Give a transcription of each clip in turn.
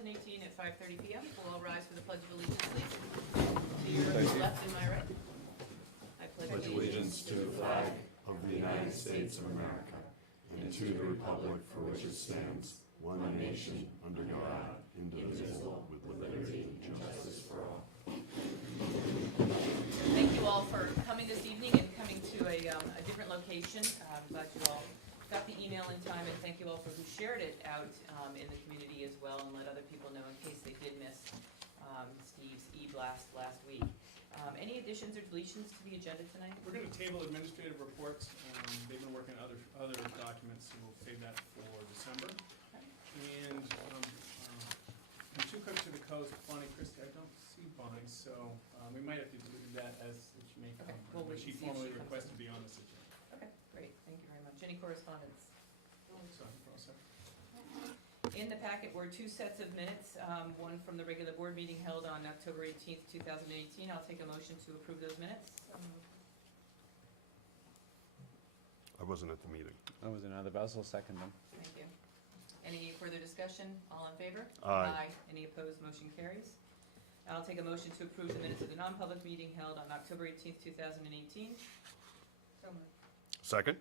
2018 at 5:30 p.m. We'll all rise for the Pledge of Allegiance, please. To your left and my right. I pledge allegiance to the flag of the United States of America and to the republic for which it stands, one nation, under God, indivisible, with liberty and justice for all. Thank you all for coming this evening and coming to a different location. I'm glad you all got the email in time, and thank you all for who shared it out in the community as well, and let other people know in case they did miss Steve's e-blast last week. Any additions or deletions to the agenda tonight? We're going to table administrative reports. They've been working on other documents, so we'll save that for December. Okay. And from Two Cooks to the Coast, Bonnie Christie, I don't see Bonnie, so we might have to do that as she may come. Okay, we'll wait She and see if formally she comes requested to in. be on this agenda. Okay, great. Thank you very much. Any correspondence? So, we're all set. In the packet were two sets of minutes, one from the regular board meeting held on October 18th, 2018. I'll take a motion to approve those minutes. I wasn't at the meeting. I was another, but I'll second them. Thank you. Any further discussion? All in favor? Aye. Any opposed? Motion carries. I'll take a motion to approve the minutes of the non-public meeting held on October 18th, 2018. Second?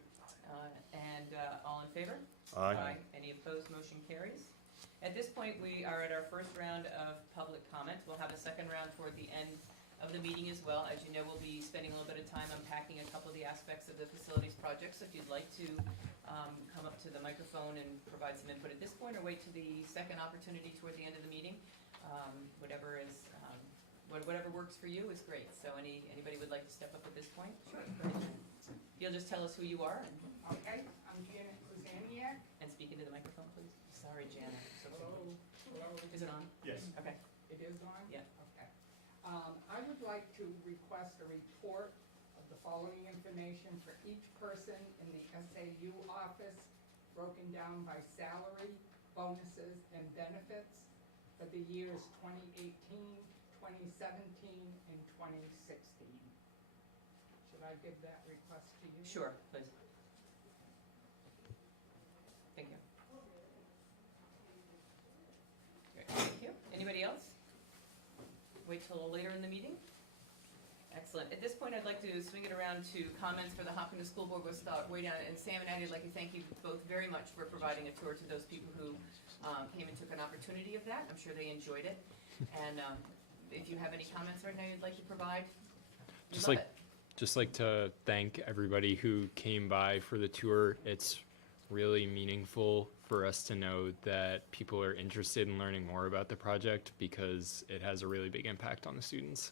And all in favor? Aye. Any opposed? Motion carries. At this point, we are at our first round of public comment. We'll have a second round toward the end of the meeting as well. As you know, we'll be spending a little bit of time unpacking a couple of the aspects of the facilities project. So if you'd like to come up to the microphone and provide some input at this point, or wait to the second opportunity toward the end of the meeting, whatever works for you is great. So anybody would like to step up at this point? Sure. You'll just tell us who you are Okay, I'm Janet Kuzaniak. and speak into the microphone, please. Sorry, Janet. Hello. Is it on? Yes. Okay. It is on? Yeah. Okay. I would like to request a report of the following information for each person in the SAU office, broken down by salary, bonuses, and benefits for the years 2018, 2017, and 2016. Should I give that request to you? Sure, please. Thank you. Great, thank you. Anybody else? Wait till later in the meeting? Excellent. At this point, I'd like to swing it around to comments for the Hopkinton School Board. We'll start way down. And Sam and Andy, I'd like to thank you both very much for providing a tour to those people who came and took an opportunity of that. I'm sure they enjoyed it. And if you have any comments right now you'd like to provide, we'd love it. Just like to thank everybody who came by for the tour. It's really meaningful for us to know that people are interested in learning more about the project because it has a really big impact on the students.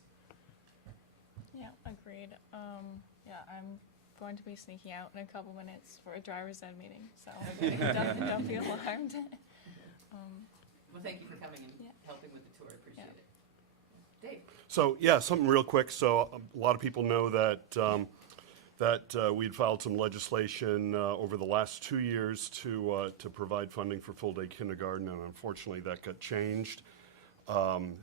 Yeah, agreed. Yeah, I'm going to be sneaking out in a couple minutes for a driver's ed meeting, so don't be alarmed. Well, thank you for coming and Yeah. helping with the tour. I appreciate it. Dave? So, yeah, something real quick. So a lot of people know that we'd filed some legislation over the last 2 years to provide funding for full-day kindergarten, and unfortunately that got changed by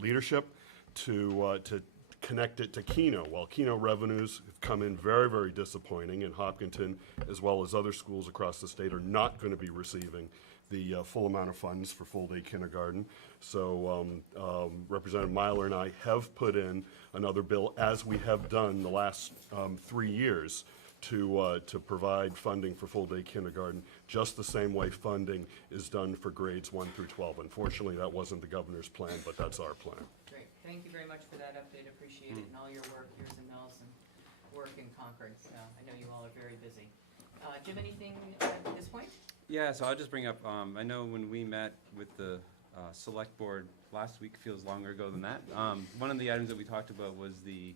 leadership to connect it to Keno. Well, Keno revenues have come in very, very disappointing, and Hopkinton, as well as other schools across the state, are not going to be receiving the full amount of funds for full-day kindergarten. So Representative Myler and I have put in another bill, as we have done the last 3 years, to provide funding for full-day kindergarten, just the same way funding is done for grades 1 through 12. Unfortunately, that wasn't the governor's plan, but that's our plan. Great. Thank you very much for that update. Appreciate it, and all your work, yours and Mel's, and work in Concord. So I know you all are very busy. Jim, anything at this point? Yeah, so I'll just bring up, I know when we met with the select board last week, feels longer ago than that. One of the items that we talked about was the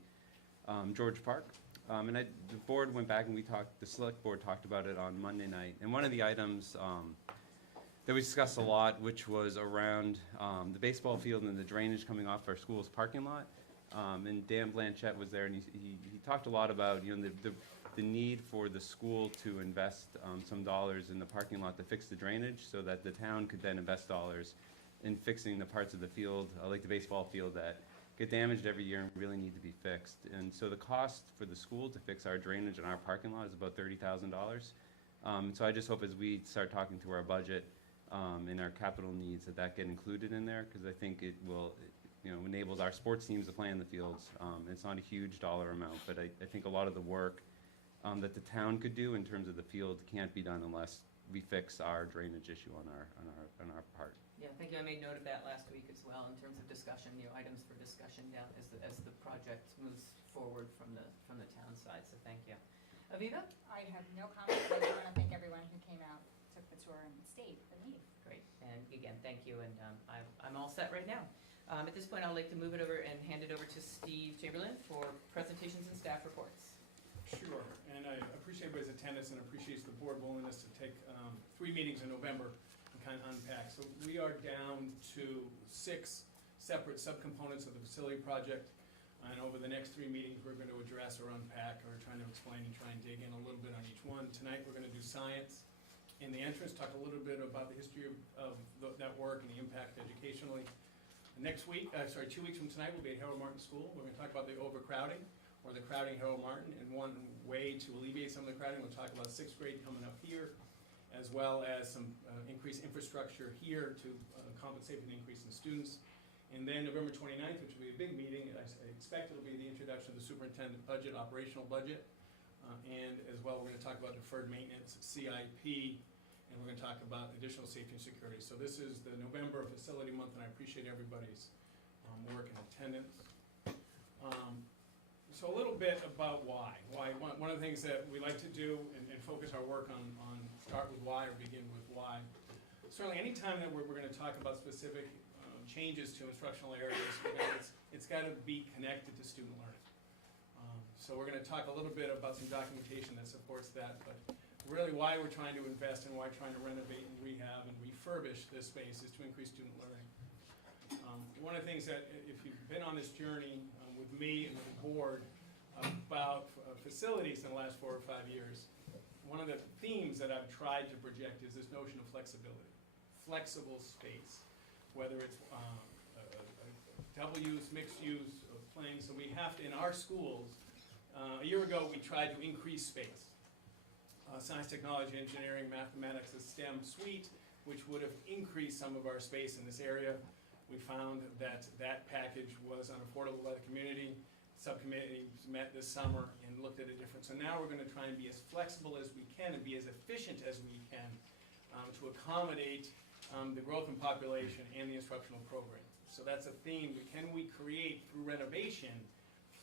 George Park. And the board went back and the select board talked about it on Monday night. And one of the items that we discussed a lot, which was around the baseball field and the drainage coming off our school's parking lot. And Dan Blanchett was there, and he talked a lot about, you know, the need for the school to invest some dollars in the parking lot to fix the drainage, so that the town could then invest dollars in fixing the parts of the field, like the baseball field, that get damaged every year and really need to be fixed. And so the cost for the school to fix our drainage in our parking lot is about $30,000. So I just hope as we start talking to our budget, and our capital needs, that get included in there, because I think it will, enables our sports teams to play in the fields. It's not a huge dollar amount, but I think a lot of the work that the town could do in terms of the field can't be done unless we fix our drainage issue on our part. Yeah, thank you. I made note of that last week as well in terms of discussion, items for discussion now as the project moves forward from the town side, so thank you. Aviva? I have no comment, but I want to thank everyone who came out, took the tour, and stayed for the meeting. Great, and again, thank you, and I'm all set right now. At this point, I'd like to move it over and hand it over to Steve Chamberlain for presentations and staff reports. Sure, and I appreciate everybody's attendance and appreciates the board willingness to take 3 meetings in November and kind of unpack. So we are down to 6 separate subcomponents of the facility project, and over the next 3 meetings, we're going to address or unpack or trying to explain and try and dig in a little bit on each one. Tonight, we're going to do science in the entrance, talk a little bit about the history of that work and the impact educationally. Next week, 2 weeks from tonight, we'll be at Harold Martin School. We're going to talk about the overcrowding, or the crowding Harold Martin, and one way to alleviate some of the crowding. We'll talk about 6th grade coming up here, as well as some increased infrastructure here to compensate for the increase in students. And then November 29th, which will be a big meeting, I expect it'll be the introduction of the superintendent budget, operational budget, and as well, we're going to talk about deferred maintenance, CIP, and we're going to talk about additional safety and security. So this is the November facility month, and I appreciate everybody's work and attendance. So a little bit about why. One of the things that we like to do and focus our work on start with why or begin with why. Certainly any time that we're going to talk about specific changes to instructional areas, it's got to be connected to student learning. So we're going to talk a little bit about some documentation that supports that, but really why we're trying to invest and why we're trying to renovate and rehab and refurbish this space is to increase student learning. One of the things that, if you've been on this journey with me and with the board about facilities in the last 4 or 5 years, one of the themes that I've tried to project is this notion of flexibility. Flexible space, whether it's double use, mixed use, playing. So we have to, in our schools, a year ago we tried to increase space. Science, technology, engineering, mathematics, a STEM suite, which would have increased some of our space in this area. We found that that package was unaffordable by the community. Subcommittees met this summer and looked at it different. So now we're going to try and be as flexible as we can and be as efficient as we can to accommodate the growth in population and the instructional program. So that's a theme. Can we create, through renovation,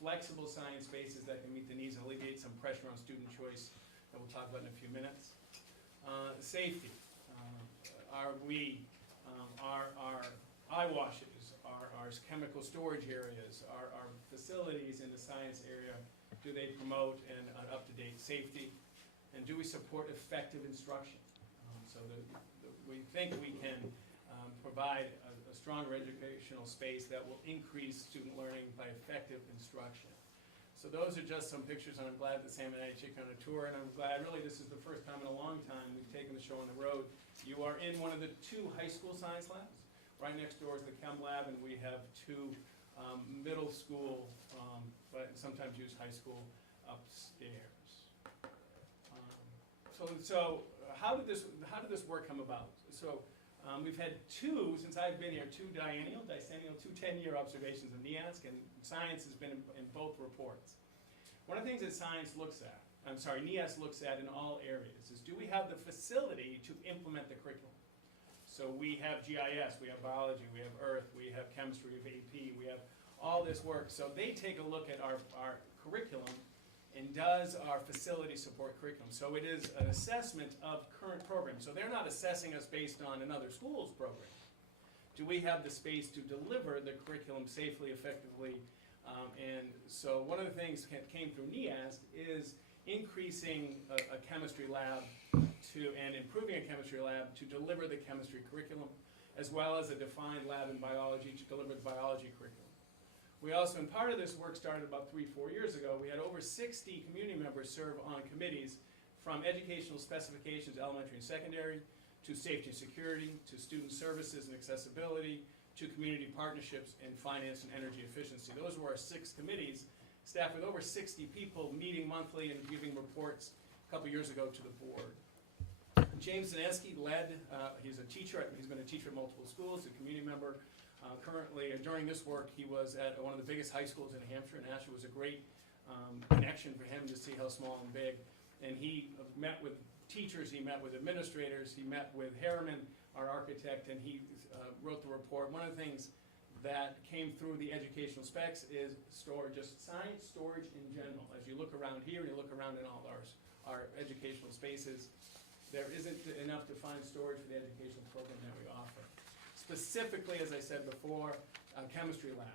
flexible science spaces that can meet the needs and alleviate some pressure on student choice that we'll talk about in a few minutes? Safety. Our eyewashes, our chemical storage areas, our facilities in the science area, do they promote an up-to-date safety? And do we support effective instruction? So we think we can provide a stronger educational space that will increase student learning by effective instruction. So those are just some pictures, and I'm glad that Sam and I took on a tour, and I'm glad really this is the first time in a long time we've taken the show on the road. You are in one of the 2 high school science labs. Right next door is the chem lab, and we have 2 middle school, but sometimes use high school upstairs. So how did this work come about? So we've had 2, since I've been here, 2 decennial, 2 10-year observations of NEASC, and science has been in both reports. One of the things that NEASC looks at in all areas is, do we have the facility to implement the curriculum? So we have GIS, we have biology, we have earth, we have chemistry, we have AP, we have all this work. So they take a look at our curriculum, and does our facility support curriculum? So it is an assessment of current programs. So they're not assessing us based on another school's program. Do we have the space to deliver the curriculum safely, effectively? And so one of the things that came through NEASC is increasing a chemistry lab and improving a chemistry lab to deliver the chemistry curriculum, as well as a defined lab in biology to deliver the biology curriculum. We also, and part of this work started about 3-4 years ago, we had over 60 community members serve on committees from educational specifications, elementary and secondary, to safety and security, to student services and accessibility, to community partnerships, and finance and energy efficiency. Those were our 6 committees, staffed with over 60 people meeting monthly and giving reports a couple years ago to the board. James Zaneski led, he's been a teacher at multiple schools, a community member. Currently, during this work, he was at one of the biggest high schools in Hampshire, and Asher was a great connection for him to see how small and big. And he met with teachers, he met with administrators, he met with Harriman, our architect, and he wrote the report. One of the things that came through the educational specs is storage, just science storage in general. As you look around here and you look around in all our educational spaces, there isn't enough defined storage for the educational program that we offer. Specifically, as I said before, chemistry lab.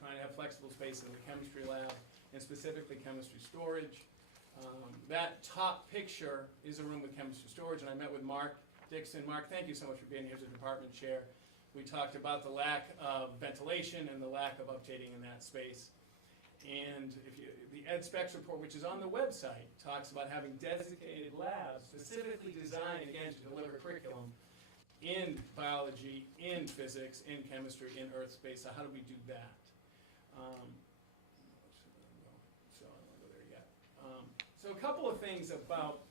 Trying to have flexible space in the chemistry lab, and specifically chemistry storage. That top picture is a room with chemistry storage, and I met with Mark Dixon. Mark, thank you so much for being here as a department chair. We talked about the lack of ventilation and the lack of updating in that space. And the Ed Specs report, which is on the website, talks about having designated labs specifically designed, again, to deliver curriculum in biology, in physics, in chemistry, in earth space. So how do we do that? So I don't want to go there yet. So a couple of things about,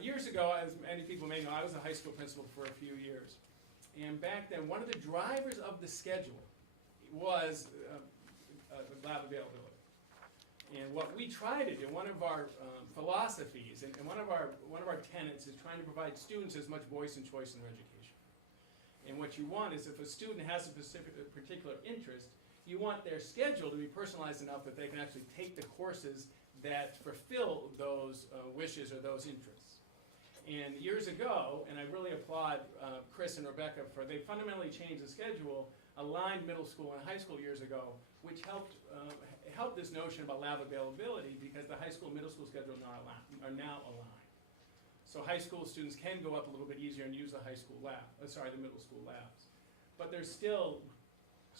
years ago, as many people may know, I was a high school principal for a few years. And back then, one of the drivers of the schedule was lab availability. And what we try to do, one of our philosophies, and one of our tenets is trying to provide students as much voice and choice in their education. And what you want is if a student has a particular interest, you want their schedule to be personalized enough that they can actually take the courses that fulfill those wishes or those interests. And years ago, and I really applaud Chris and Rebecca for, they fundamentally changed the schedule, aligned middle school and high school years ago, which helped this notion about lab availability because the high school and middle school schedules are now aligned. So high school students can go up a little bit easier and use the high school lab, the middle school labs. But there's still,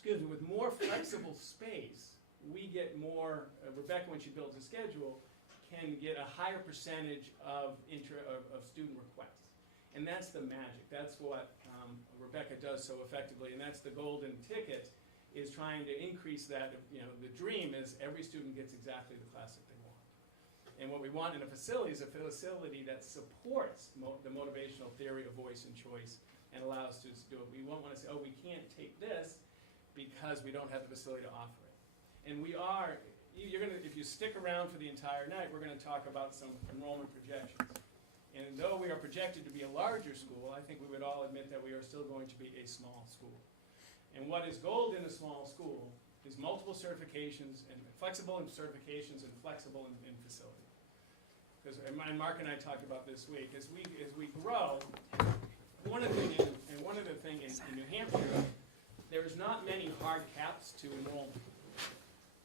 with more flexible space, we get more, Rebecca, when she builds a schedule, can get a higher percentage of student requests. And that's the magic. That's what Rebecca does so effectively, and that's the golden ticket, is trying to increase that. The dream is every student gets exactly the class that they want. And what we want in a facility is a facility that supports the motivational theory of voice and choice and allows students to do it. We won't want to say, oh, we can't take this because we don't have the facility to offer it. And we are, if you stick around for the entire night, we're going to talk about some enrollment projections. And though we are projected to be a larger school, I think we would all admit that we are still going to be a small school. And what is gold in a small school is multiple certifications and flexible in certifications and flexible in facility. Because Mark and I talked about this week, as we grow, one of the things in New Hampshire, there's not many hard caps to enrollment.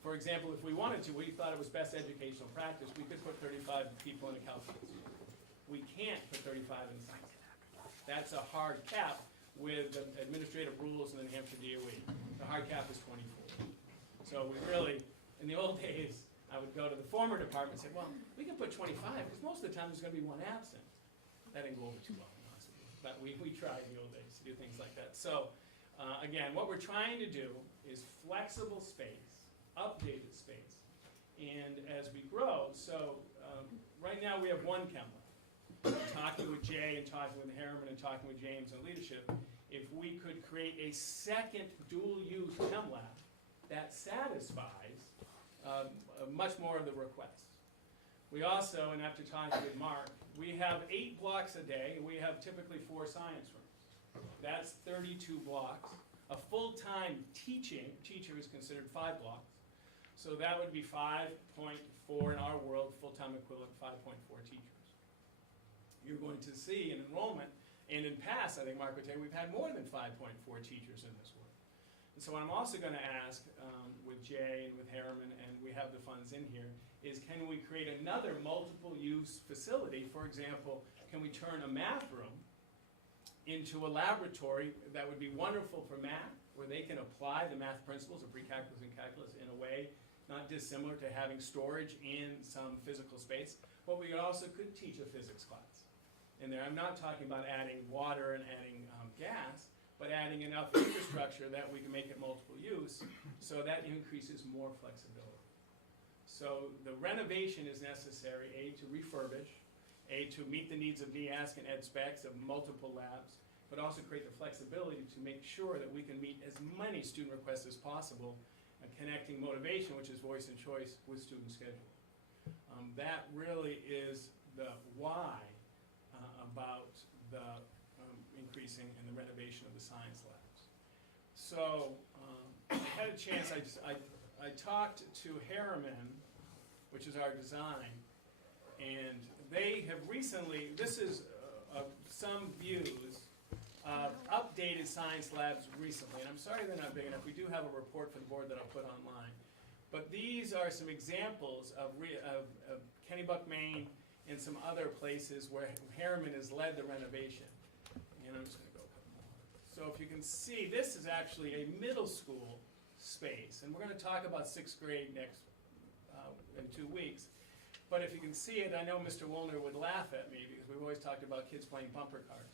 For example, if we wanted to, we thought it was best educational practice, we could put 35 people in a calculus. We can't put 35 in science. That's a hard cap with the administrative rules in the New Hampshire DOE. The hard cap is 24. So we really, in the old days, I would go to the former department and say, well, we can put 25, because most of the time there's going to be one absent. That didn't go over too well, to be honest with you. But we tried in the old days to do things like that. So, again, what we're trying to do is flexible space, updated space. And as we grow, right now we have one chem lab. Talking with Jay and talking with Harriman and talking with James and leadership, if we could create a second dual-use chem lab that satisfies much more of the requests. We also, and after talking with Mark, we have 8 blocks a day, and we have typically 4 science rooms. That's 32 blocks. A full-time teacher is considered 5 blocks. So that would be 5.4 in our world, full-time equivalent 5.4 teachers. You're going to see in enrollment, and in past, I think Mark would tell you, we've had more than 5.4 teachers in this work. And so what I'm also going to ask with Jay and with Harriman, and we have the funds in here, is can we create another multiple-use facility? For example, can we turn a math room into a laboratory that would be wonderful for math, where they can apply the math principles of pre-calculus and calculus in a way not dissimilar to having storage in some physical space, but we also could teach a physics class in there. I'm not talking about adding water and adding gas, but adding enough infrastructure that we can make it multiple use, so that increases more flexibility. So the renovation is necessary, A, to refurbish, to meet the needs of NEASC and ed specs of multiple labs, but also create the flexibility to make sure that we can meet as many student requests as possible, connecting motivation, which is voice and choice, with student schedule. That really is the why about the increasing and the renovation of the science labs. So I had a chance, I talked to Harriman, which is our design, and they have recently, this is some views of updated science labs recently, and I'm sorry they're not big enough. We do have a report for the board that I'll put online. But these are some examples of Kennebuck, Maine, and some other places where Harriman has led the renovation. And I'm just going to go a couple more. So if you can see, this is actually a middle school space, and we're going to talk about 6th grade next in 2 weeks. But if you can see it, I know Mr. Woolner would laugh at me because we've always talked about kids playing bumper cars.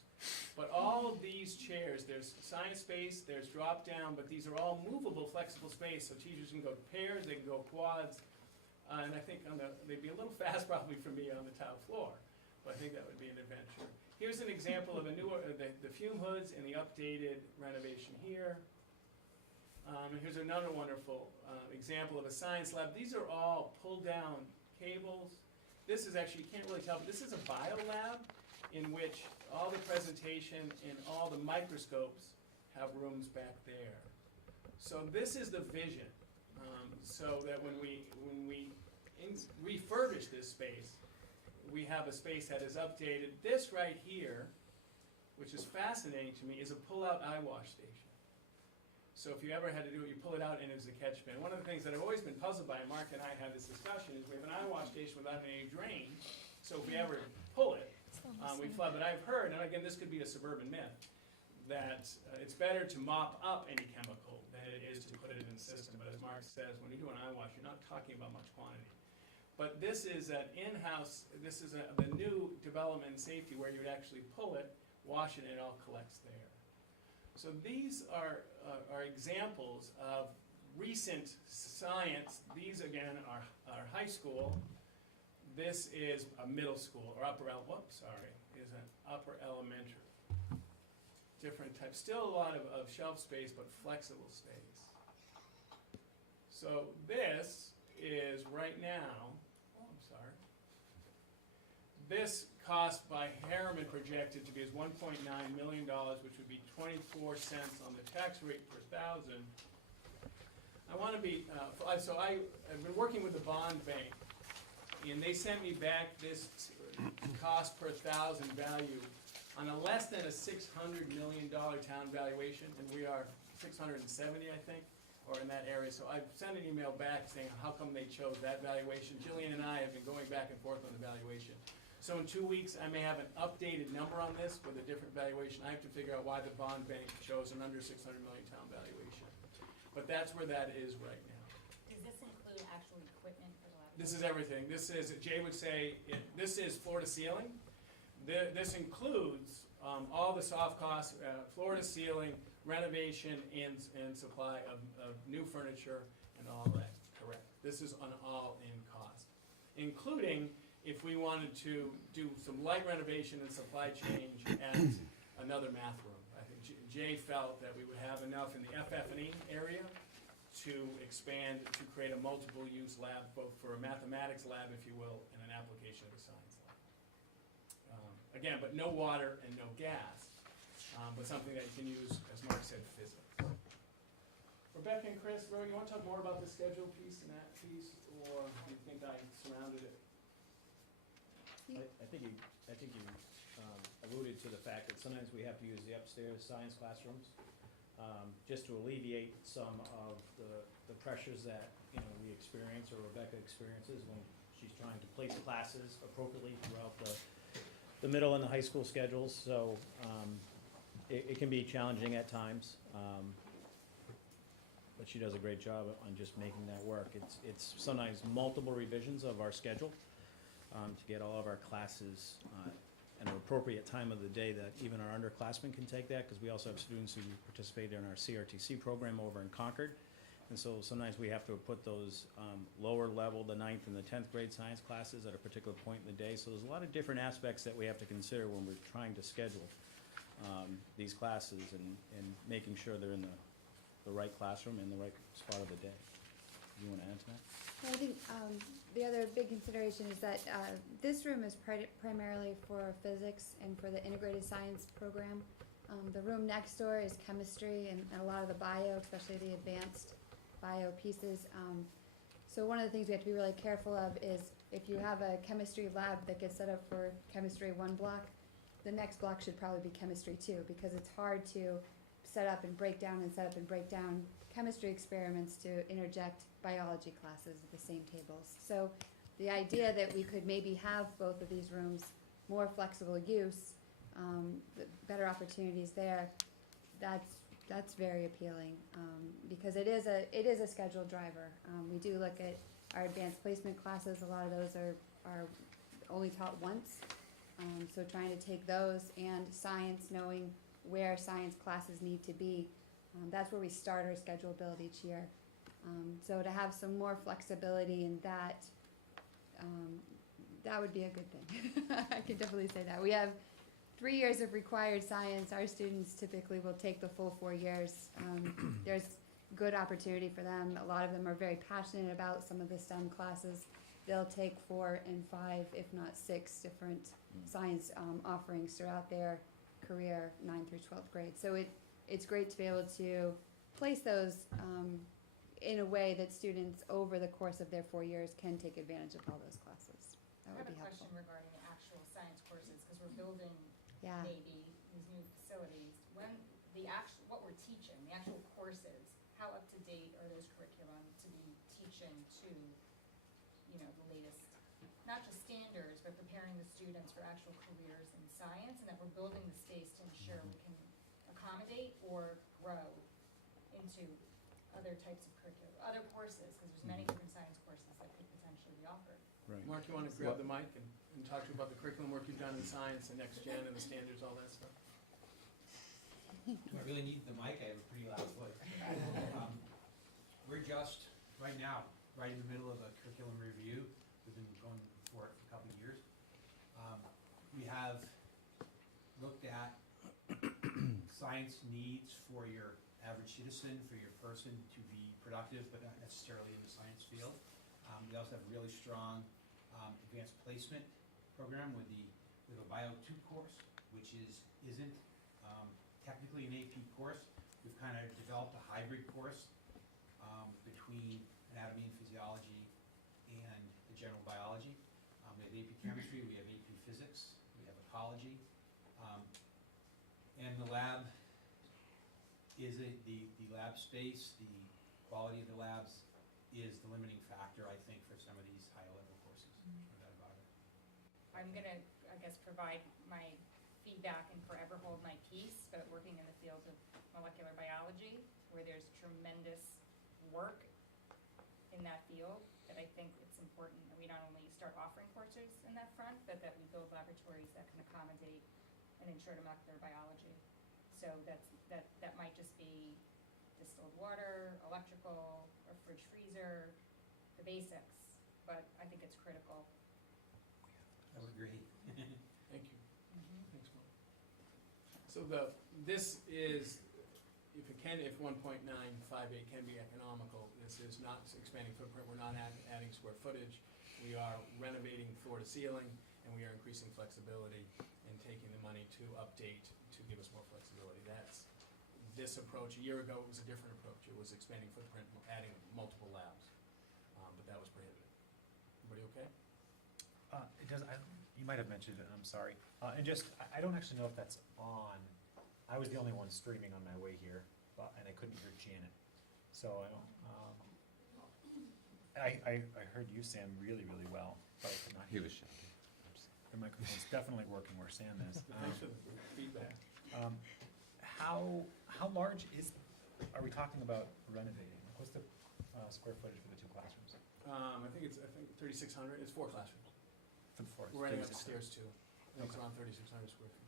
But all of these chairs, there's science space, there's drop down, but these are all movable, flexible space, so teachers can go pairs, they can go quads, and I think they'd be a little fast probably for me on the tile floor, but I think that would be an adventure. Here's an example of a newer, the fume hoods and the updated renovation here. And here's another wonderful example of a science lab. These are all pull down cables. This is actually, you can't really tell, but this is a bio lab in which all the presentation and all the microscopes have rooms back there. So this is the vision, so that when we refurbish this space, we have a space that is updated. This right here, which is fascinating to me, is a pull-out eyewash station. So if you ever had to do it, you pull it out and it's a catch bin. One of the things that I've always been puzzled by, and Mark and I had this discussion, is we have an eyewash station without any drain, so if we ever pull it, we flood. But I've heard, and again, this could be a suburban myth, that it's better to mop up any chemical than it is to put it in the system. But as Mark says, when you do an eyewash, you're not talking about much quantity. But this is an in-house, this is the new development in safety where you would actually pull it, wash it, and it all collects there. So these are examples of recent science. These, again, are high school. This is a middle school, or upper elementary. Different type, still a lot of shelf space, but flexible space. So this is right now, this cost by Harriman projected to be as $1.9 million, which would be 24 cents on the tax rate per thousand. I want to be, so I've been working with the bond bank, and they sent me back this cost per thousand value on a less than a $600 million town valuation, and we are 670, I think, or in that area. So I've sent an email back saying how come they chose that valuation. Jillian and I have been going back and forth on the valuation. So in 2 weeks, I may have an updated number on this with a different valuation. I have to figure out why the bond bank chose an under 600 million town valuation. But that's where that is right now. Does this include actual equipment for the lab? This is everything. This is, Jay would say, this is floor to ceiling. This includes all the soft costs, floor to ceiling, renovation, and supply of new furniture and all that. Correct. This is an all-in cost, including if we wanted to do some light renovation and supply change at another math room. I think Jay felt that we would have enough in the FF&E area to expand to create a multiple use lab, both for a mathematics lab, if you will, and an application of the science lab. Again, but no water and no gas, but something that you can use, as Mark said, physics. Rebecca and Chris, you want to talk more about the schedule piece and that piece, or do you think I surrounded it? I think you alluded to the fact that sometimes we have to use the upstairs science classrooms, just to alleviate some of the pressures that, we experience or Rebecca experiences when she's trying to place classes appropriately throughout the middle and the high school schedules. So it can be challenging at times, but she does a great job on just making that work. It's sometimes multiple revisions of our schedule to get all of our classes at an appropriate time of the day that even our underclassmen can take that, because we also have students who participate in our CRTC program over in Concord, And so sometimes we have to put those lower level, the 9th and the 10th grade science classes at a particular point in the day. So there's a lot of different aspects that we have to consider when we're trying to schedule these classes and making sure they're in the right classroom in the right spot of the day. You want to add to that? I think the other big consideration is that this room is primarily for physics and for the integrated science program. The room next door is chemistry and a lot of the bio, especially the advanced bio pieces. So one of the things we have to be really careful of is if you have a chemistry lab that gets set up for chemistry 1 block, the next block should probably be chemistry 2, because it's hard to set up and break down and set up and break down chemistry experiments to interject biology classes at the same tables. So the idea that we could maybe have both of these rooms, more flexible use, better opportunities there, that's very appealing, because it is a scheduled driver. We do look at our advanced placement classes. A lot of those are only taught once, so trying to take those and science, knowing where science classes need to be, that's where we start our schedule build each year. So to have some more flexibility in that, that would be a good thing. I can definitely say that. We have 3 years of required science. Our students typically will take the full 4 years. There's good opportunity for them. A lot of them are very passionate about some of the STEM classes. They'll take 4 and 5, if not 6 different science offerings throughout their career, 9th through 12th grade. So it's great to be able to place those in a way that students over the course of their 4 years can take advantage of all those classes. That I would have be a question helpful. regarding the actual science courses, because we're building Yeah. maybe these new facilities. When what we're teaching, the actual courses, how up to date are those curriculum to be teaching to, the latest, not just standards, but preparing the students for actual careers in science, and that we're building the space to ensure we can accommodate or grow into other types of curriculum, other courses, because there's many different science courses that could potentially be offered. Right. Mark, you want to grab the mic and talk to you about the curriculum work you've done in science and next gen and the standards, all that stuff? Do I really need the mic? I have a pretty loud voice. We're just, right now, right in the middle of a curriculum review. We've been going for it for a couple of years. We have looked at science needs for your average citizen, for your person to be productive, but not necessarily in the science field. We also have a really strong advanced placement program with a Bio 2 course, which isn't technically an AP course. We've kind of developed a hybrid course between anatomy and physiology and the general biology. We have AP chemistry, we have AP physics, we have ecology. And the lab is the lab space, the quality of the labs is the limiting factor, I think, for some of these higher level courses. No doubt about it. I'm gonna, I guess, provide my feedback and forever hold my peace, but working in the field of molecular biology, where there's tremendous work in that field, that I think it's important that we not only start offering courses in that front, but that we build laboratories that can accommodate and ensure molecular biology. So that might just be distilled water, electrical, or fridge freezer, the basics, but I think it's critical. I would agree. Thank you. Thanks, Mark. So this is, if 1.958 can be economical, this is not expanding footprint. We're not adding square footage. We are renovating floor to ceiling, and we are increasing flexibility and taking the money to update to give us more flexibility. That's this approach. A year ago, it was a different approach. It was expanding footprint, adding multiple labs, but that was prohibited. Everybody okay? It does, you might have mentioned it, I'm sorry. And just, I don't actually know if that's on. I was the only one streaming on my way here, and I couldn't hear Janet. So I don't, I heard you, Sam, really, really well, but I could not He hear. was shouting. Your microphone's definitely working where Sam is. Thanks for the feedback. How large are we talking about renovating? What's the square footage for the 2 classrooms? I think 3,600. It's 4 classrooms. For the floor? We're adding 3600. upstairs too. I think it's Okay. around 3,600 square feet.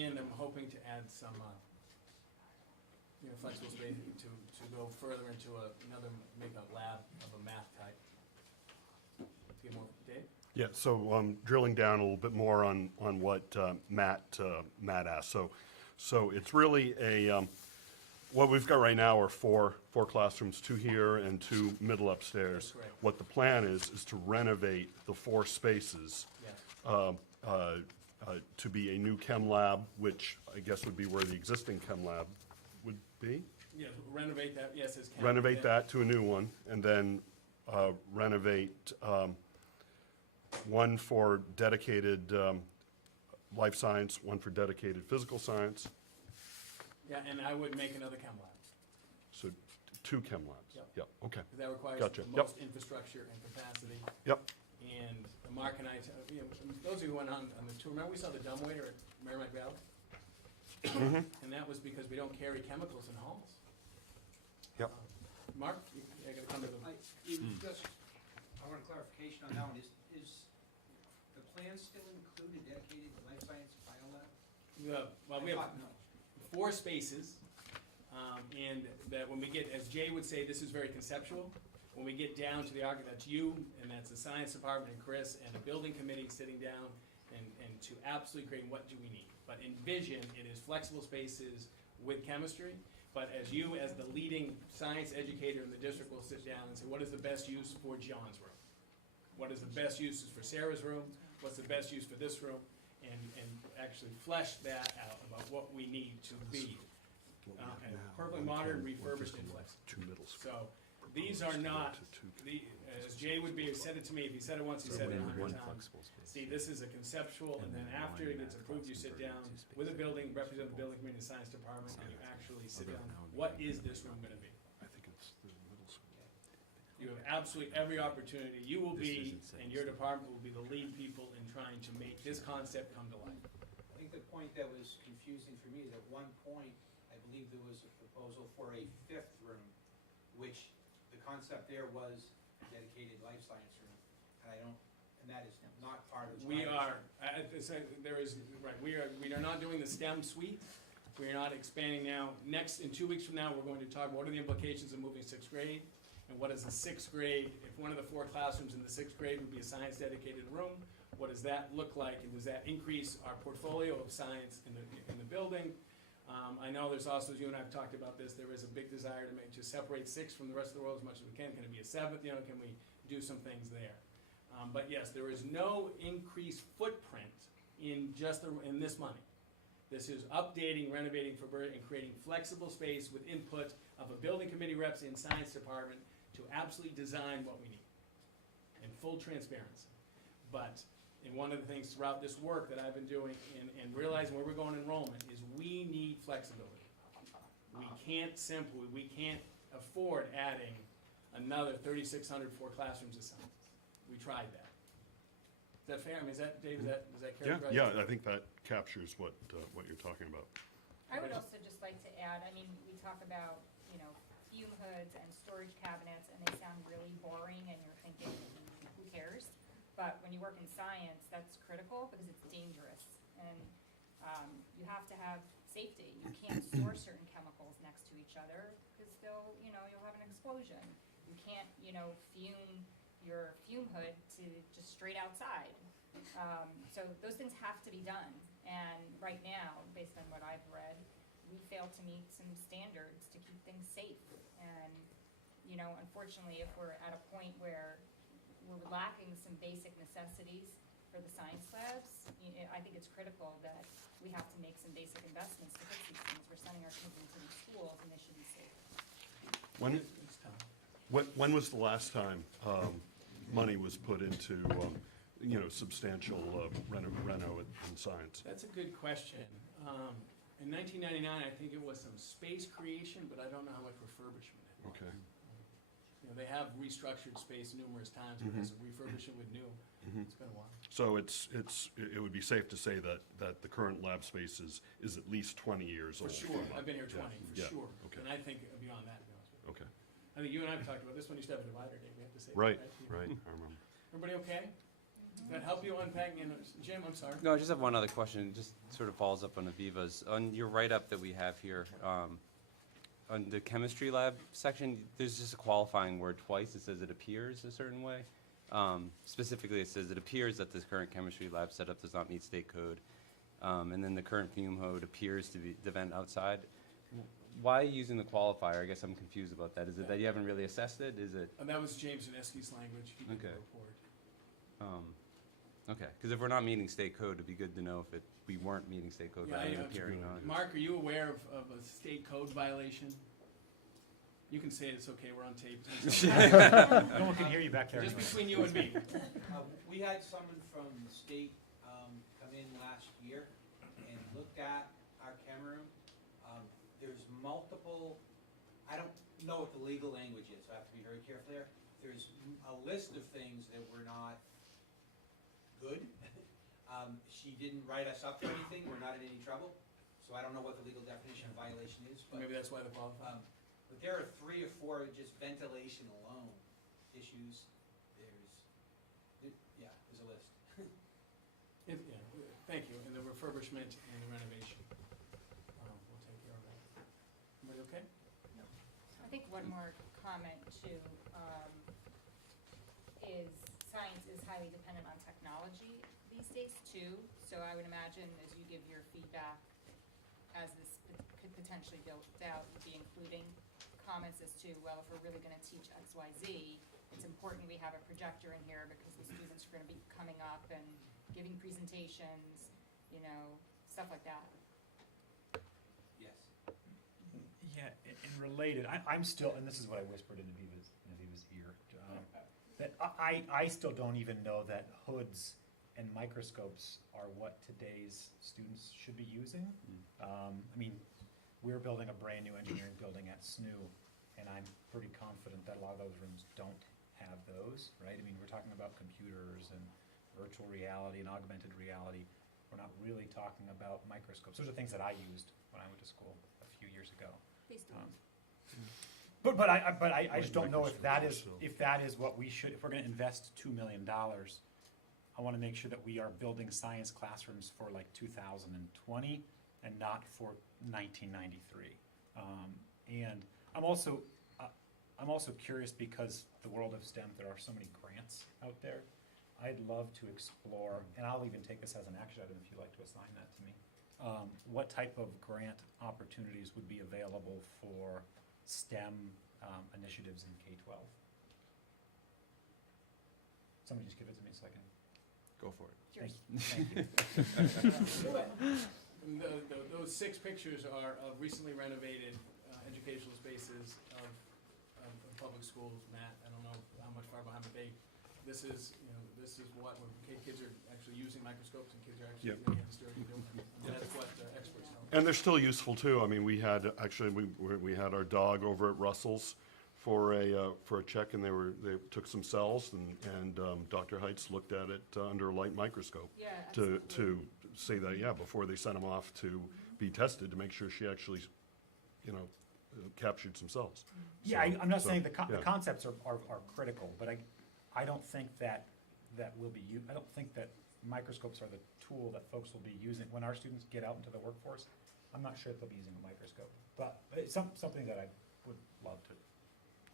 And I'm hoping to add some flexible space to go further into make a lab of a math type. Get more, Dave? Yeah, so drilling down a little bit more on what Matt asked. So it's really what we've got right now are four classrooms, 2 here and 2 middle upstairs. That's correct. What the plan is to renovate the 4 spaces Yeah. to be a new chem lab, which I guess would be where the existing chem lab would be. Yeah, renovate that, yes, as Ken. Renovate that to a new one, and then renovate one for dedicated life science, one for dedicated physical science, Yeah, and I would make another chem lab, so 2 chem labs. Yep. Yep, okay, because that requires Gotcha. the Yep. most infrastructure and capacity. yep, And Mark and I, those of you who went on the tour, remember we saw the dumbwaiter at Merrimack Valley? And that was because we don't carry chemicals in halls. Yep. Mark, I gotta come to the, I want a clarification on that one. Is the plan still include a dedicated life science bio lab? well, we I have thought no. 4 spaces, and that when we get, as Jay would say, this is very conceptual. When we get down to the architect, that's you, and that's the science department, and Chris, and the building committee sitting down, and to absolutely create what do we need. But in vision, it is flexible spaces with chemistry, but as you, as the leading science educator in the district, will sit down and say, what is the best use for John's room? What is the best uses for Sarah's room? What's the best use for this room? And actually flesh that out about what we need to be perfectly modern, refurbished, and flexible. 2 middle schools. So these are not, as Jay would be, said it to me, if he said it once, he said it 100 times. See, this is a conceptual, and then after it gets approved, you sit down with a building, represent the building committee and science department, and you actually sit down, what is this room gonna be? I think it's the middle school. You have absolutely every opportunity, you will be, and your department will be the lead people in trying to make this concept come to life. I think the point that was confusing for me is at one point, I believe there was a proposal for a 5th room, which the concept there was a dedicated life science room, and that is not part of. We are, we are not doing the STEM suite. We are not expanding now. Next, in 2 weeks from now, we're going to talk about what are the implications of moving 6th grade, and what is the 6th grade, if one of the 4 classrooms in the 6th grade would be a science dedicated room, what does that look like, and does that increase our portfolio of science in the building? I know there's also, as you and I have talked about this, there is a big desire to separate 6 from the rest of the world as much as we can. Can it be a 7th? Can we do some things there? But yes, there is no increased footprint in in this money. This is updating, renovating for and creating flexible space with input of a building committee reps in science department to absolutely design what we need in full transparency. But one of the things throughout this work that I've been doing and realizing where we're going in enrollment is we need flexibility. We can't afford adding another 3,600 classrooms of science. We tried that. Is that fair? I mean, Dave, does that characterize? Yeah, I think that captures what you're talking about. I would also just like to add, I mean, we talk about, fume hoods and storage cabinets, and they sound really boring, and you're thinking, who cares? But when you work in science, that's critical because it's dangerous, and you have to have safety. You can't store certain chemicals next to each other because you'll have an explosion. You can't, fume your fume hood to just straight outside. So those things have to be done. And right now, based on what I've read, we fail to meet some standards to keep things safe. And, unfortunately, if we're at a point where we're lacking some basic necessities for the science labs, I think it's critical that we have to make some basic investments to fix these things. We're sending our kids into these schools, and they should be safe. When was the last time money was put into substantial reno in science? That's a good question. In 1999, I think it was some space creation, but I don't know how much refurbishment it was. Okay. They have restructured space numerous times, but as a refurbishment with new, it's been a while. So it would be safe to say that the current lab space is at least 20 years old. For sure, I've been here 20, Yeah. for sure. Okay. And I think beyond that, to be honest with you. Okay. I think you and I have talked about this one, used to have a divider, Dave, we have to say. Right, that, right, I remember. Everybody okay? Does that help you unpack? Jim, I'm sorry. No, I just have one other question, just sort of follows up on Aviva's. On your write-up that we have here, on the chemistry lab section, there's just a qualifying word twice. It says it appears a certain way. Specifically, it says it appears that this current chemistry lab setup does not meet state code. And then the current fume hood appears to be the vent outside. Why using the qualifier? I guess I'm confused about that. Is it that you haven't really assessed it? Is it? And that was James Zaneski's language, he did the Okay. report. Okay, because if we're not meeting state code, it'd be good to know if we weren't meeting state code Yeah, rather than yeah. appearing on. Mark, are you aware of a state code violation? You can say it's okay, we're on tape. No one can hear you back there Just anyway. between you and me. We had someone from the state come in last year and looked at our camera room. There's multiple, I don't know what the legal language is, so I have to be very careful there. There's a list of things that were not good. She didn't write us up for anything, we're not in any trouble, so I don't know what the legal definition of violation is, but. Maybe that's why the qualifier. But there are 3 or 4 just ventilation alone issues. There's a list. Thank you, and the refurbishment and the renovation. We'll take care of that. Everybody okay? I think one more comment too, is science is highly dependent on technology these days too. So I would imagine as you give your feedback, as this could potentially build out, you'd be including comments as to, well, if we're really gonna teach X, Y, Z, it's important we have a projector in here because the students are gonna be coming up and giving presentations, you know, stuff like that. Yes. Yeah, and related, I'm still, and this is what I whispered in Aviva's ear, that I still don't even know that hoods and microscopes are what today's students should be using. I mean, we're building a brand new engineering building at SNU, and I'm pretty confident that a lot of those rooms don't have those, right? I mean, we're talking about computers and virtual reality and augmented reality. We're not really talking about microscopes. Those are things that I used when I went to school a few years ago. But I just don't know if that is what we should, if we're gonna invest $2 million, I wanna make sure that we are building science classrooms for like 2020 and not for 1993. And I'm also curious because the world of STEM, there are so many grants out there. I'd love to explore, and I'll even take this as an action item if you'd like to assign that to me. What type of grant opportunities would be available for STEM initiatives in K-12? Somebody just give it to me so I can. Go for it. Thank you. And those 6 pictures are of recently renovated educational spaces of public schools. Matt, I don't know how much far behind, but this is what kids are actually using microscopes and kids are actually Yep. really understanding doing. And that's what experts tell us. And they're still useful too. I mean, we had our dog over at Russell's for a check, and they took some cells, and Dr. Heitz looked at it under a light microscope Yeah, to say that before they sent him off to be tested to make sure she actually, captured some cells. Yeah, I'm not saying the yeah. concepts are critical, but I don't think that will be I don't think that microscopes are the tool that folks will be using when our students get out into the workforce. I'm not sure if they'll be using a microscope, but it's something that I would love to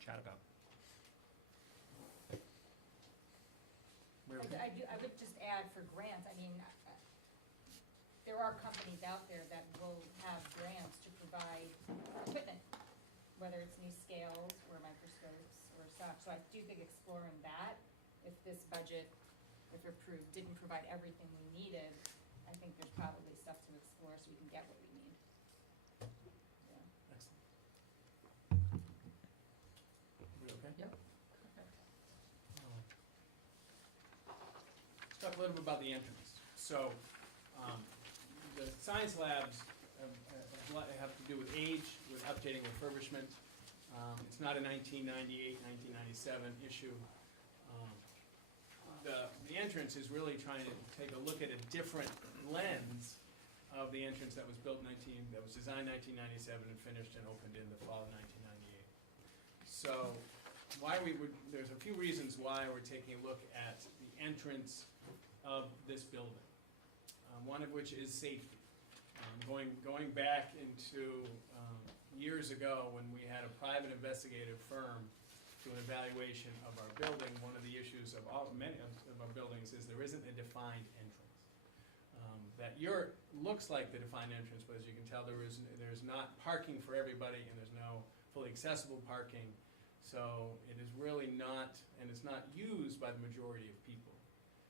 chat about. I would just add for grants, I mean, there are companies out there that will have grants to provide equipment, whether it's new scales or microscopes or such. So I do think exploring that, if this budget, if approved, didn't provide everything we needed, I think there's probably stuff to explore so we can get what we need. Yeah. Excellent. We okay? Yep. Let's talk a little bit about the entrance. So, the science labs have to do with age, with updating refurbishment. It's not a 1998, 1997 issue. The entrance is really trying to take a look at a different lens of the entrance that was built that was designed 1997 and finished and opened in the fall of 1998. So, there's a few reasons why we're taking a look at the entrance of this building. One of which is safety. Going back into years ago when we had a private investigative firm do an evaluation of our building, one of the issues of many of our buildings is there isn't a defined entrance. That looks like the defined entrance, but as you can tell, there's not parking for everybody and there's no fully accessible parking. So it is really not, and it's not used by the majority of people.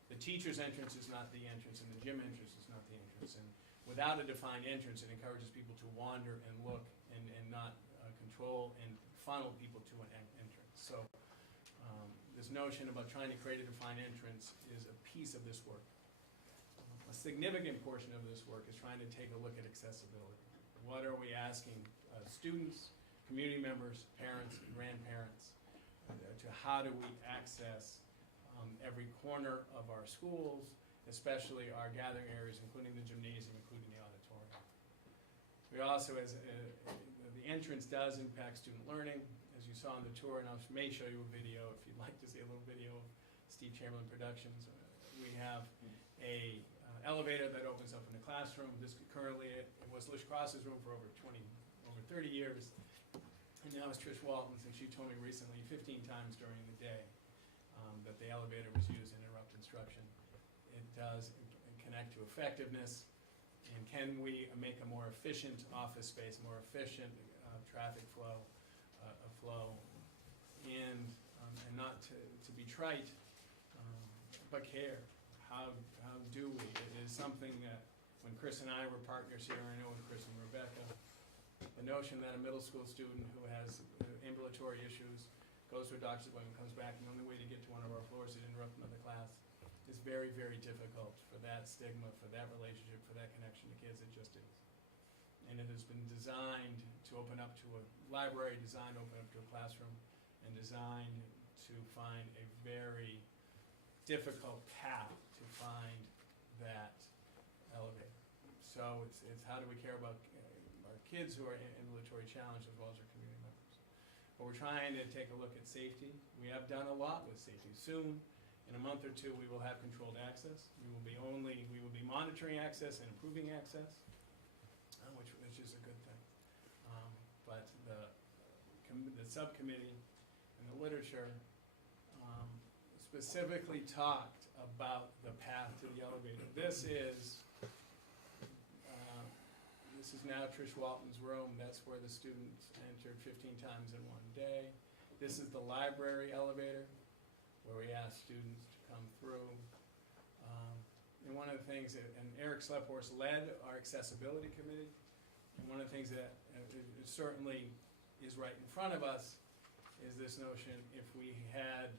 The teacher's entrance is not the entrance and the gym entrance is not the entrance. And without a defined entrance, it encourages people to wander and look and not control and funnel people to an entrance. So this notion about trying to create a defined entrance is a piece of this work. A significant portion of this work is trying to take a look at accessibility. What are we asking students, community members, parents, and grandparents to how do we access every corner of our schools, especially our gathering areas, including the gymnasium, including the auditorium. We also, the entrance does impact student learning, as you saw on the tour, and I may show you a video if you'd like to see a little video of Steve Chamberlain Productions. We have a elevator that opens up in the classroom. This currently, it was Lish Cross's room for over 30 years. And now it's Trish Walton's, and she told me recently 15 times during the day that the elevator was used to interrupt instruction. It does connect to effectiveness, and can we make a more efficient office space, more efficient traffic flow, and not to be trite, but care. How do we? It is something that when Chris and I were partners here, I know with Chris and Rebecca, the notion that a middle school student who has ambulatory issues goes to a doctor's appointment, comes back, and the only way to get to one of our floors is to interrupt another class is very, very difficult for that stigma, for that relationship, for that connection to kids. It just is. And it has been designed to open up to a library, designed to open up to a classroom, and designed to find a very difficult path to find that elevator. So it's how do we care about our kids who are ambulatory challenged as well as our community members. But we're trying to take a look at safety. We have done a lot with safety. Soon, in a month or two, we will have controlled access. We will be monitoring access and improving access, which is a good thing. But the subcommittee and the literature specifically talked about the path to the elevator. This is now Trish Walton's room. That's where the students entered 15 times in one day. This is the library elevator, where we ask students to come through. And one of the things and Eric Slephorst led our accessibility committee, and one of the things that certainly is right in front of us is this notion, if we had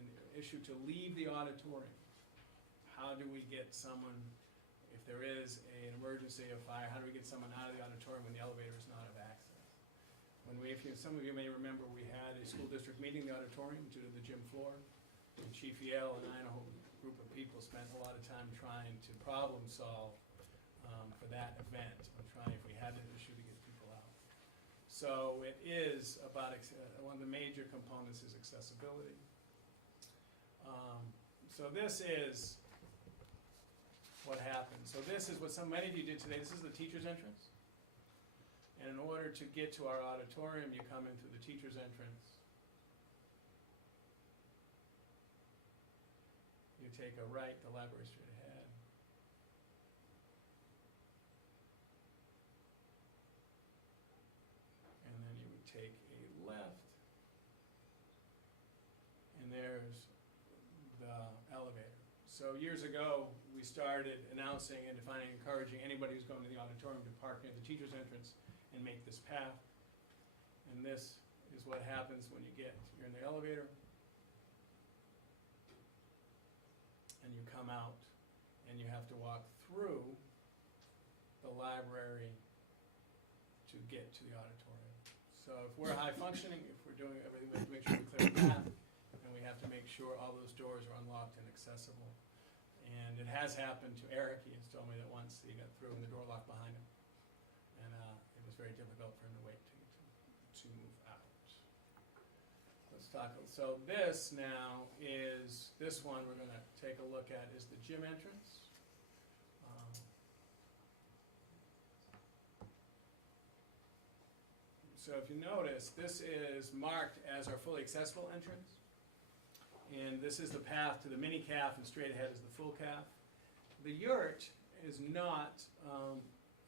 an issue to leave the auditorium, how do we get someone, if there is an emergency, a fire, how do we get someone out of the auditorium when the elevator is not of access? Some of you may remember we had a school district meeting in the auditorium due to the gym floor, and Chief Yale and I and a whole group of people spent a lot of time trying to problem solve for that event, and trying, if we had an issue, to get people out. So it is about, one of the major components is accessibility. So this is what happened. So this is what many of you did today. This is the teacher's entrance. And in order to get to our auditorium, you come in through the teacher's entrance. You take a right, the library straight ahead. And then you would take a left. And there's the elevator. So years ago, we started announcing and defining, encouraging anybody who's going to the auditorium to park near the teacher's entrance and make this path. And this is what happens when you're in the elevator, and you come out, and you have to walk through the library to get to the auditorium. So if we're high functioning, if we're doing everything, we have to make sure we clear the path, and we have to make sure all those doors are unlocked and accessible. And it has happened to Eric. He has told me that once he got through and the door locked behind him. And it was very difficult for him to wait to move out. Let's talk. So this now is, this one we're going to take a look at is the gym entrance. So if you notice, this is marked as our fully accessible entrance. And this is the path to the mini calf, and straight ahead is the full calf. The yurt is not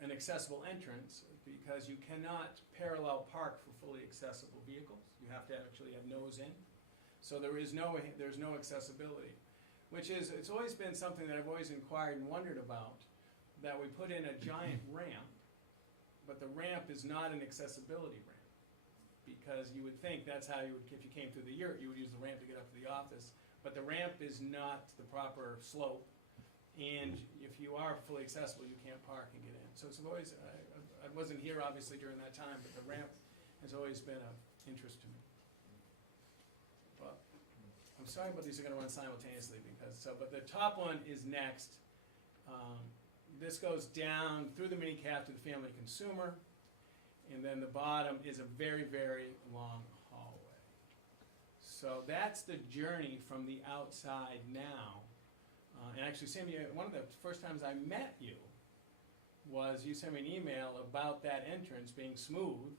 an accessible entrance because you cannot parallel park for fully accessible vehicles. You have to actually have nose in. So there's no accessibility, which is, it's always been something that I've always inquired and wondered about, that we put in a giant ramp, but the ramp is not an accessibility ramp. Because you would think that's how you would, if you came through the yurt, you would use the ramp to get up to the office. But the ramp is not the proper slope. And if you are fully accessible, you can't park and get in. So it's always, I wasn't here obviously during that time, but the ramp has always been of interest to me. But I'm sorry, but these are gonna run simultaneously because, but the top one is next. This goes down through the mini calf to the family consumer. And then the bottom is a very, very long hallway. So that's the journey from the outside now. And actually, Sammy, one of the first times I met you was you sent me an email about that entrance being smooth,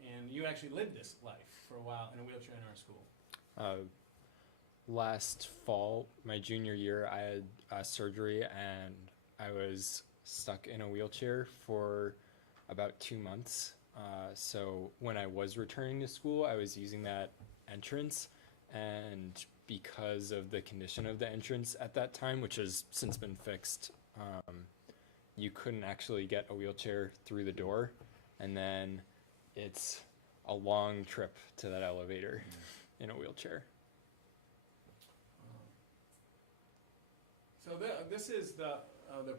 and you actually lived this life for a while in a wheelchair in our school. Last fall, my junior year, I had surgery and I was stuck in a wheelchair for about 2 months. So when I was returning to school, I was using that entrance, and because of the condition of the entrance at that time, which has since been fixed, you couldn't actually get a wheelchair through the door, and then it's a long trip to that elevator in a wheelchair. So this is the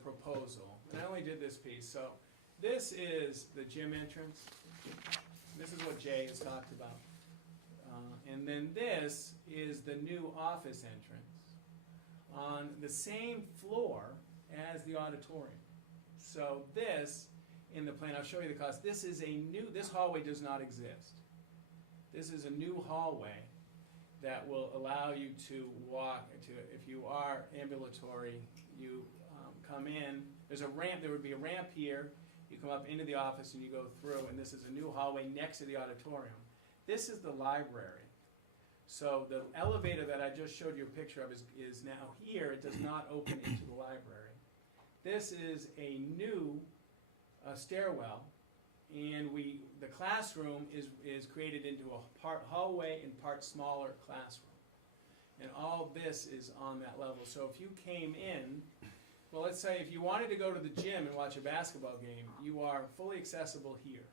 proposal, and I only did this piece. So this is the gym entrance. This is what Jay has talked about. And then this is the new office entrance on the same floor as the auditorium. So this, in the plan, I'll show you the cost. This is a new, this hallway does not exist. This is a new hallway that will allow you to walk, if you are ambulatory, you come in. There's a ramp, there would be a ramp here. You come up into the office and you go through, and this is a new hallway next to the auditorium. This is the library. So the elevator that I just showed you a picture of is now here. It does not open into the library. This is a new stairwell, and the classroom is created into a part hallway and part smaller classroom. And all this is on that level. So if you came in, well, let's say if you wanted to go to the gym and watch a basketball game, you are fully accessible here.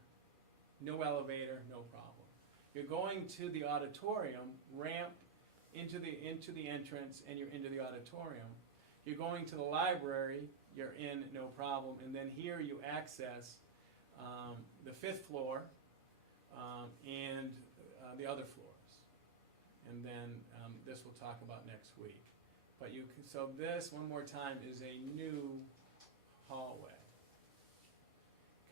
No elevator, no problem. You're going to the auditorium, ramp into the entrance, and you're into the auditorium. You're going to the library, you're in, no problem. And then here you access the 5th floor and the other floors. And then this we'll talk about next week. But so this, one more time, is a new hallway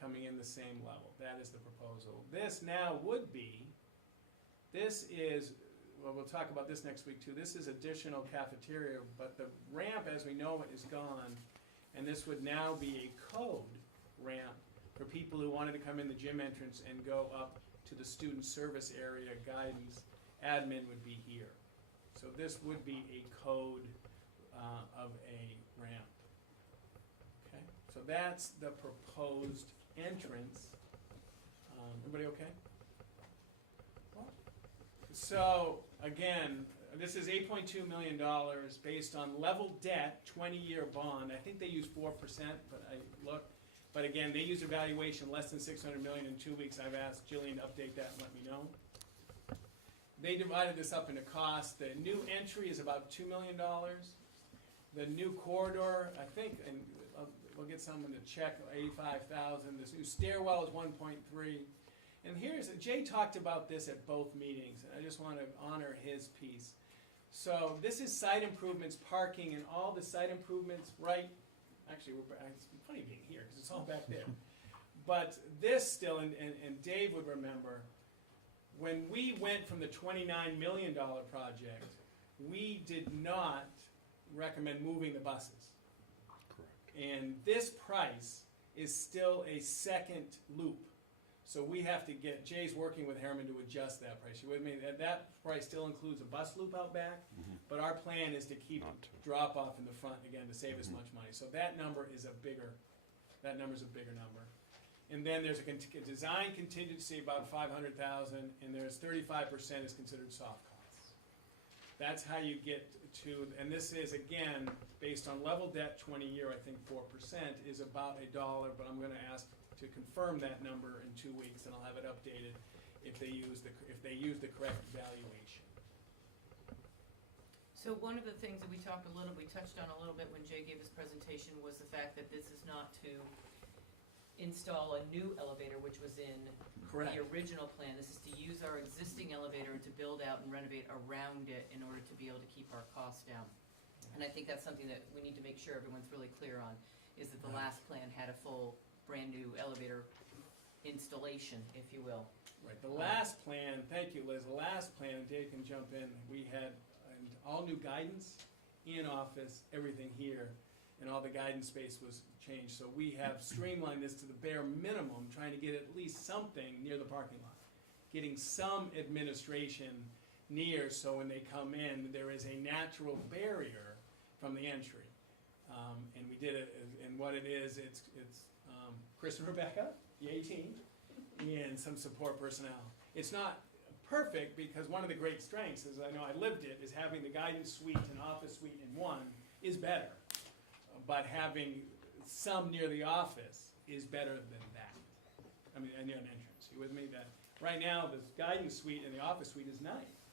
coming in the same level. That is the proposal. This now would be, this is, well, we'll talk about this next week too. This is additional cafeteria, but the ramp as we know it is gone, and this would now be a code ramp for people who wanted to come in the gym entrance and go up to the student service area. Guidance, admin would be here. So this would be a code of a ramp. Okay, so that's the proposed entrance. Everybody okay? So again, this is $8.2 million based on level debt, 20-year bond. I think they use 4%, but I looked. But again, they use a valuation less than $600 million in 2 weeks. I've asked Jillian to update that and let me know. They divided this up into costs. The new entry is about $2 million. The new corridor, I think, and we'll get someone to check, $85,000. This new stairwell is 1.3. And Jay talked about this at both meetings, and I just want to honor his piece. So this is site improvements, parking, and all the site improvements, right? Actually, it's funny being here because it's all back there. But this still, and Dave would remember, when we went from the $29 million project, we did not recommend moving the buses. Correct. And this price is still a second loop. So we have to get, Jay's working with Harriman to adjust that price. You with me? That price still includes a bus loop out back, but our plan is to keep Not to. drop off in the front again to save as much money. So that number is a bigger number. And then there's a design contingency about 500,000, and there's 35% is considered soft costs. That's how you get to, and this is again based on level debt 20-year. I think 4% is about $1, but I'm going to ask to confirm that number in 2 weeks, and I'll have it updated if they use the correct valuation. So one of the things that we touched on a little bit when Jay gave his presentation was the fact that this is not to install a new elevator, which was in Correct. the original plan. This is to use our existing elevator and to build out and renovate around it in order to be able to keep our costs down. And I think that's something that we need to make sure everyone's really clear on, is that the last plan had a full, brand-new elevator installation, if you will. Right, the last plan, thank you, Liz, the last plan, and Dave can jump in, we had all new guidance, in office, everything here, and all the guidance space was changed. So we have streamlined this to the bare minimum, trying to get at least something near the parking lot. Getting some administration near, so when they come in, there is a natural barrier from the entry. And we did it, and what it is, it's Chris and Rebecca, the 18, and some support personnel. It's not perfect, because one of the great strengths, as I know I lived it, is having the guidance suite and office suite in one is better. But having some near the office is better than that. I mean, near an entrance. You with me? That right now, the guidance suite and the office suite is nice.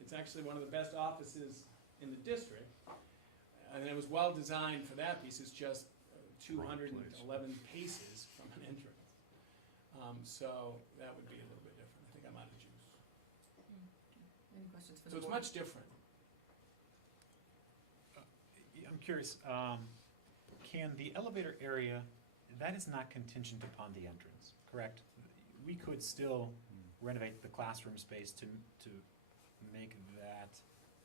It's actually one of the best offices in the district. And it was well designed for that piece. It's just 211 paces from an entrance. So that would be a little bit different. I think I'm out of juice. Any questions for the So it's board? much different. I'm curious, can the elevator area, that is not contingent upon the entrance, correct? We could still renovate the classroom space to make that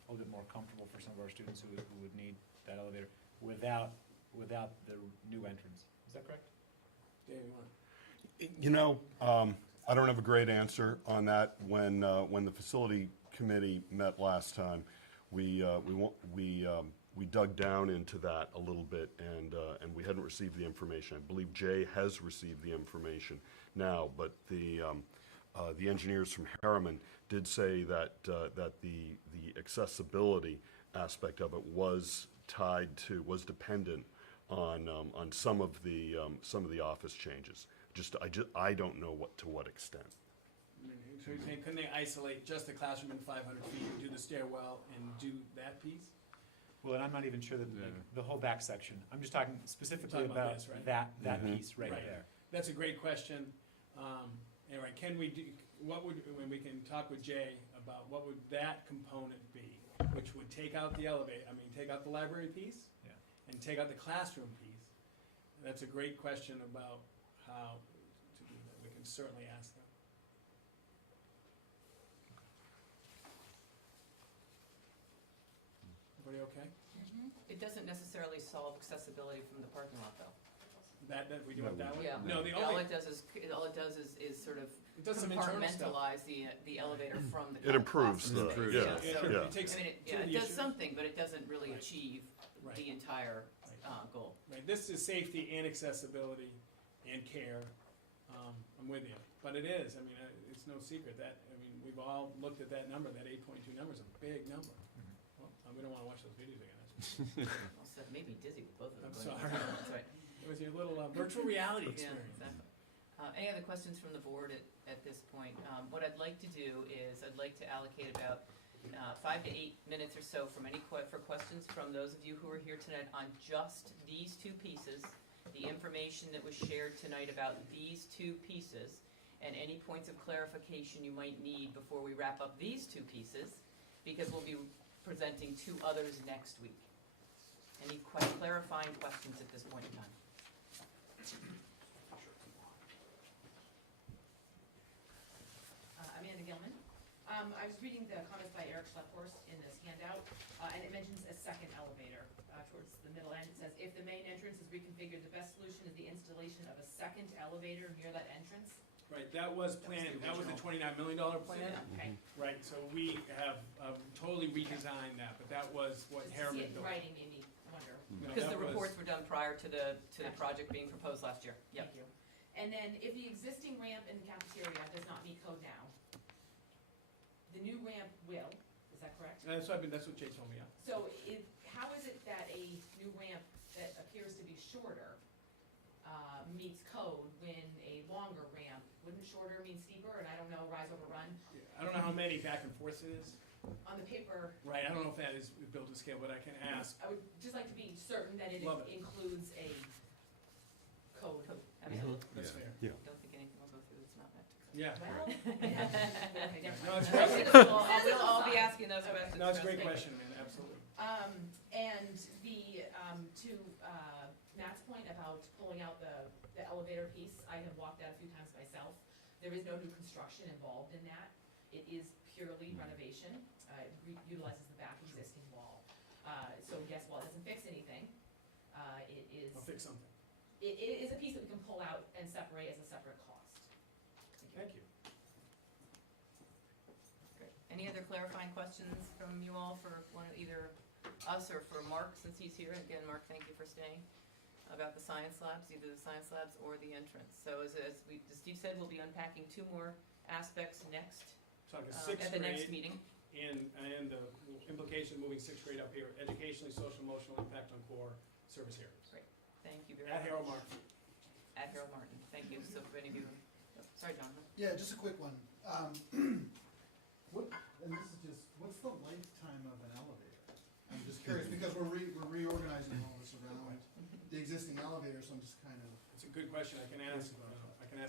a little bit more comfortable for some of our students who would need that elevator without the new entrance. Is that correct? Dave, you want? You know, I don't have a great answer on that. When the facility committee met last time, we dug down into that a little bit, and we hadn't received the information. I believe Jay has received the information now, but the engineers from Harriman did say that the accessibility aspect of it was dependent on some of the office changes. I don't know to what extent. So you're saying, couldn't they isolate just the classroom in 500 feet, do the stairwell, and do that piece? Well, and I'm not even sure that the whole back section. I'm just talking specifically Talking about about this, right? that piece right Right. there. That's a great question. Anyway, can we do, when we can talk with Jay about what would that component be, which would take out the take out the library piece, Yeah. and take out the classroom piece. That's a great question about how to do that. We can certainly ask them. Everybody okay? It doesn't necessarily solve accessibility from the parking lot, though. That we do it that way? Yeah. No, All it does is sort of it does some internal stuff. compartmentalize the elevator from the. It improves classroom the, space. yeah, So, yeah. It takes I mean, two of it the does issues. something, but it doesn't really Right. achieve Right. the entire Right. goal. Right, this is safety and accessibility and care. I'm with you, but it is. I mean, it's no secret that we've all looked at that number. That 8.2 number is a big number. Well, we don't want to watch those videos again. Well, so it made me dizzy with both of them. I'm going sorry. on. That's right. It was your little virtual reality Yeah, experience. exactly. Any other questions from the board at this point? What I'd like to do is I'd like to allocate about 5 to 8 minutes or so for questions from those of you who are here tonight on just these two pieces, the information that was shared tonight about these two pieces, and any points of clarification you might need before we wrap up these two pieces, because we'll be presenting two others next week. Any clarifying questions at this point in time? Amanda Gilman. I was reading the comments by Eric Schlepphorst in this handout, and it mentions a second elevator towards the middle end. It says, if the main entrance is reconfigured, the best solution is the installation of a second elevator near that entrance. Right, that was planned, that was the $29 million plan. Okay. Right, so we have totally redesigned that, but that was what Just to see Harriman it in built. writing made me wonder. No, Because that the was- reports were done prior to the project being proposed last year. Yep. Thank you. And then if the existing ramp in the cafeteria does not meet code now, the new ramp will, is that correct? That's what Jay told me, yeah. So how is it that a new ramp that appears to be shorter meets code when a longer ramp, wouldn't shorter mean steeper, and I don't know, rise over run? I don't know how many back and forths it is. On the paper, Right, I don't know if that is built to scale, but I can ask. I would just like to be certain that it Love it. includes a code. Absolutely. That's fair. Don't think anything will go through that's not meant to. Yeah. Well, okay, never No, mind. it's great. We'll all be asking those questions. No, it's a great trust me. question, man, absolutely. And to Matt's point about pulling out the elevator piece, I have walked that a few times myself. There is no new construction involved in that. It is purely renovation. It utilizes the back existing wall. So yes, while it doesn't fix anything, it is. I'll fix something. It is a piece that we can pull out and separate as a separate cost. Thank you. Great. Any other clarifying questions from you all for either us or for Mark, since he's here? Again, Mark, thank you for staying. About the science labs, either the science labs or the entrance. So as Steve said, we'll be unpacking two more aspects next, So like a sixth at the next grade meeting. and the implication of moving sixth grade up here, educationally, social, emotional impact on core service areas. Thank you very At much. Harold Martin. At Harold Martin. Thank you. So for any of you, sorry, Jonathan. Yeah, just a quick one. What's the lifetime of an elevator? I'm just curious, because we're reorganizing all this around the existing elevator, so I'm just kind of, It's a good question, I can ask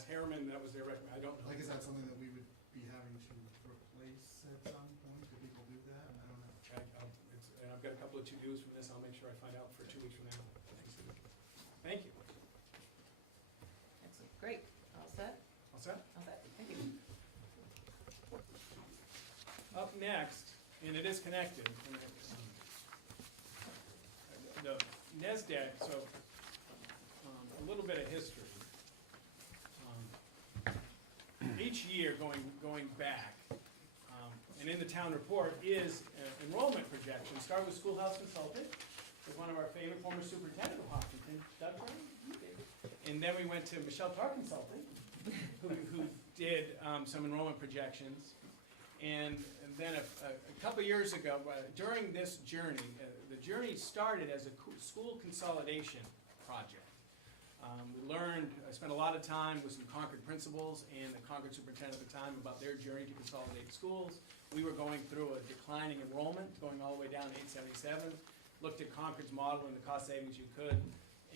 Harriman, that was their recommend, I don't know. like, is that something that we would be having to replace at some point? Do people do that? I don't know. And I've got a couple of to-dos from this, I'll make sure I find out for 2 weeks from now. Thank you. Excellent. Great. All set? All set? All set. Thank you. Up next, and it is connected, the NESDEC, so a little bit of history. Each year going back, and in the town report is enrollment projections. Start with Schoolhouse Consultant, with one of our favorite former superintendent of Hopkinton, Doug Brown. And then we went to Michelle Tarr Consulting, who did some enrollment projections. And then a couple years ago, during this journey, the journey started as a school consolidation project. I spent a lot of time with some Concord principals and the Concord superintendent at the time about their journey to consolidate schools. We were going through a declining enrollment, going all the way down to 877. Looked at Concord's model and the cost savings you could.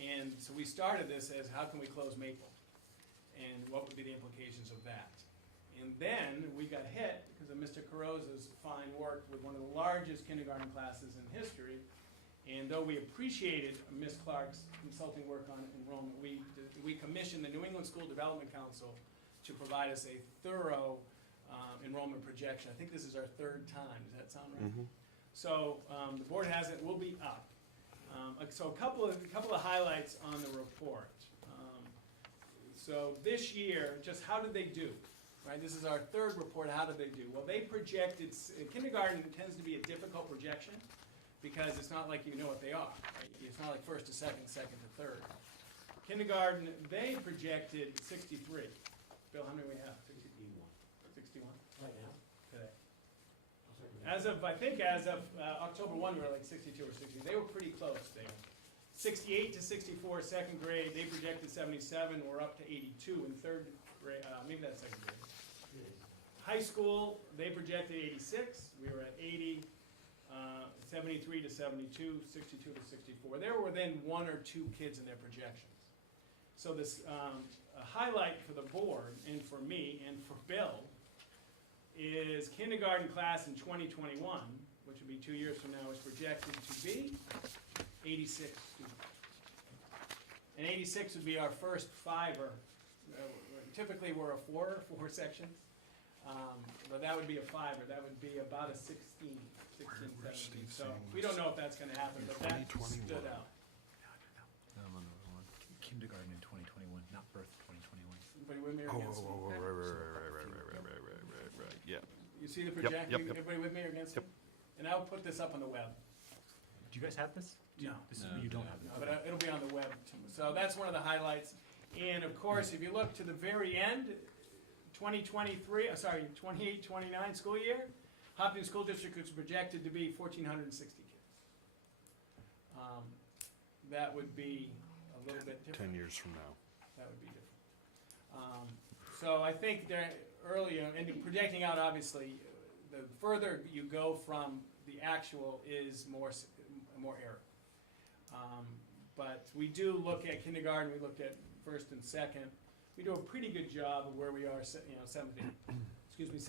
And so we started this as, how can we close Maple? And what would be the implications of that? And then we got hit because of Mr. Carrozza's fine work with one of the largest kindergarten classes in history. And though we appreciated Ms. Clark's consulting work on enrollment, we commissioned the New England School Development Council to provide us a thorough enrollment projection. I think this is our third time. Does that sound right? Mm-hmm. So the board has it. We'll be up. So a couple of highlights on the report. So this year, just how did they do? Right, this is our third report. How did they do? Well, they projected, kindergarten tends to be a difficult projection because it's not like you know what they are. Right? It's not like first to second, second to third. Kindergarten, they projected 63. Bill, how many we have? 61. 61? Right now. Today. As of October 1, we were like 62 or 60. They were pretty close there. 68 to 64, second grade, they projected 77. We're up to 82 in third grade, maybe that's second grade. High school, they projected 86. We were at 80, 73 to 72, 62 to 64. They were within 1 or 2 kids in their projections. So this a highlight for the board and for me and for Bill is kindergarten class in 2021, which would be 2 years from now, is projected to be 86 students. And 86 would be our first fiver. Typically we're a four sections. But that would be a fiver. That would be about a 16, 17. So we don't know if that's going to happen, but that stood out. Kindergarten in 2021, not birth 2021. But we with me or against me? right, yeah. You see the Yep, project, yep, yep. everybody with me or against me? Yep. And I'll put this up on the web. Do you guys have this? No. This is, you don't have No, it. but it'll be on the web too. So that's one of the highlights. And of course, if you look to the very end, 28-29 school year, Hopkins School District is projected to be 1,460 kids. That would be a little bit different. 10 years from now. That would be different. So I think that earlier, and projecting out, obviously, the further you go from the actual is more error. But we do look at kindergarten, we looked at first and second. We do a pretty good job of where we are, seventh to eighth, ninth.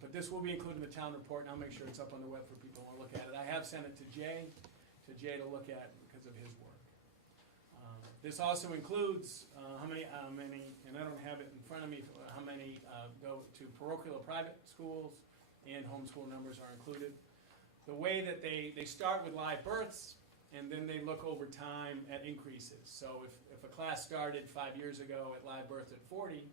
But this will be included in the town report, and I'll make sure it's up on the web for people who want to look at it. I have sent it to Jay to look at because of his work. This also includes how many, and I don't have it in front of me, how many go to parochial or private schools, and homeschool numbers are included. The way that they start with live births, and then they look over time at increases. So if a class started 5 years ago at live birth at 40,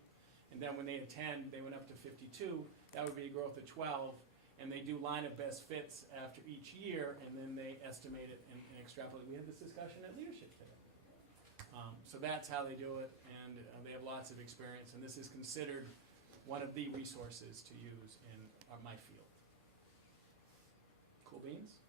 and then when they attend, they went up to 52, that would be a growth of 12, and they do line of best fits after each year, and then they estimate it and extrapolate. We had this discussion at leadership today. So that's how they do it, and they have lots of experience, and this is considered one of the resources to use in my field. Cool beans?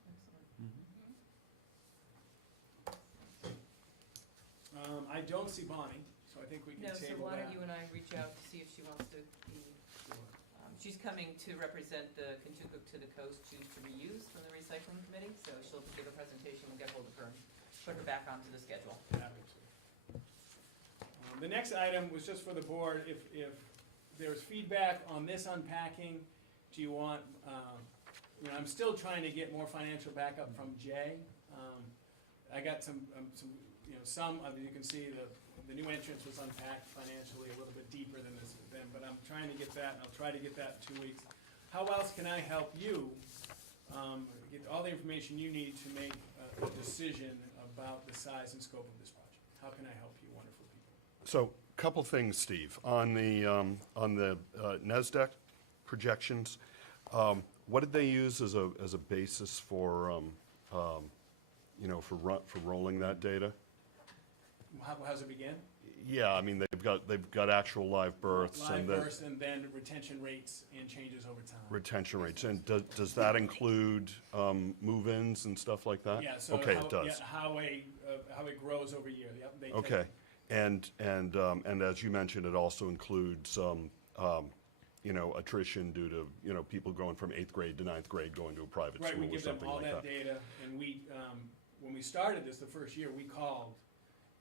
I don't see Bonnie, so I think we can No, so table why that. don't you and I reach out to see if she wants to be, she's coming to represent the Kentucky to the Coast Choose to Reuse from the recycling committee, so she'll give a presentation, we'll get hold of her and put her back onto the schedule. Happy to. The next item was just for the board, if there's feedback on this unpacking, do you want, I'm still trying to get more financial backup from Jay. I got some, you can see the new entrance was unpacked financially a little bit deeper than this, but I'm trying to get that, and I'll try to get that in 2 weeks. How else can I help you, get all the information you need to make a decision about the size and scope of this project? How can I help you, wonderful people? So, couple things, Steve. On the NASDAQ projections, what did they use as a basis for for rolling that data? How's it begin? Yeah, I mean they've got actual live births Live births and then retention rates and changes over time. retention rates, and does that include move-ins and stuff like that? Yeah, so okay, how, it does. yeah, how it grows over year. Yep, they Okay, and as you mentioned, it also includes attrition due to people going from 8th grade to 9th grade going to a private Right, school we or give them something all like that that. data, and we, when we started this the first year, we called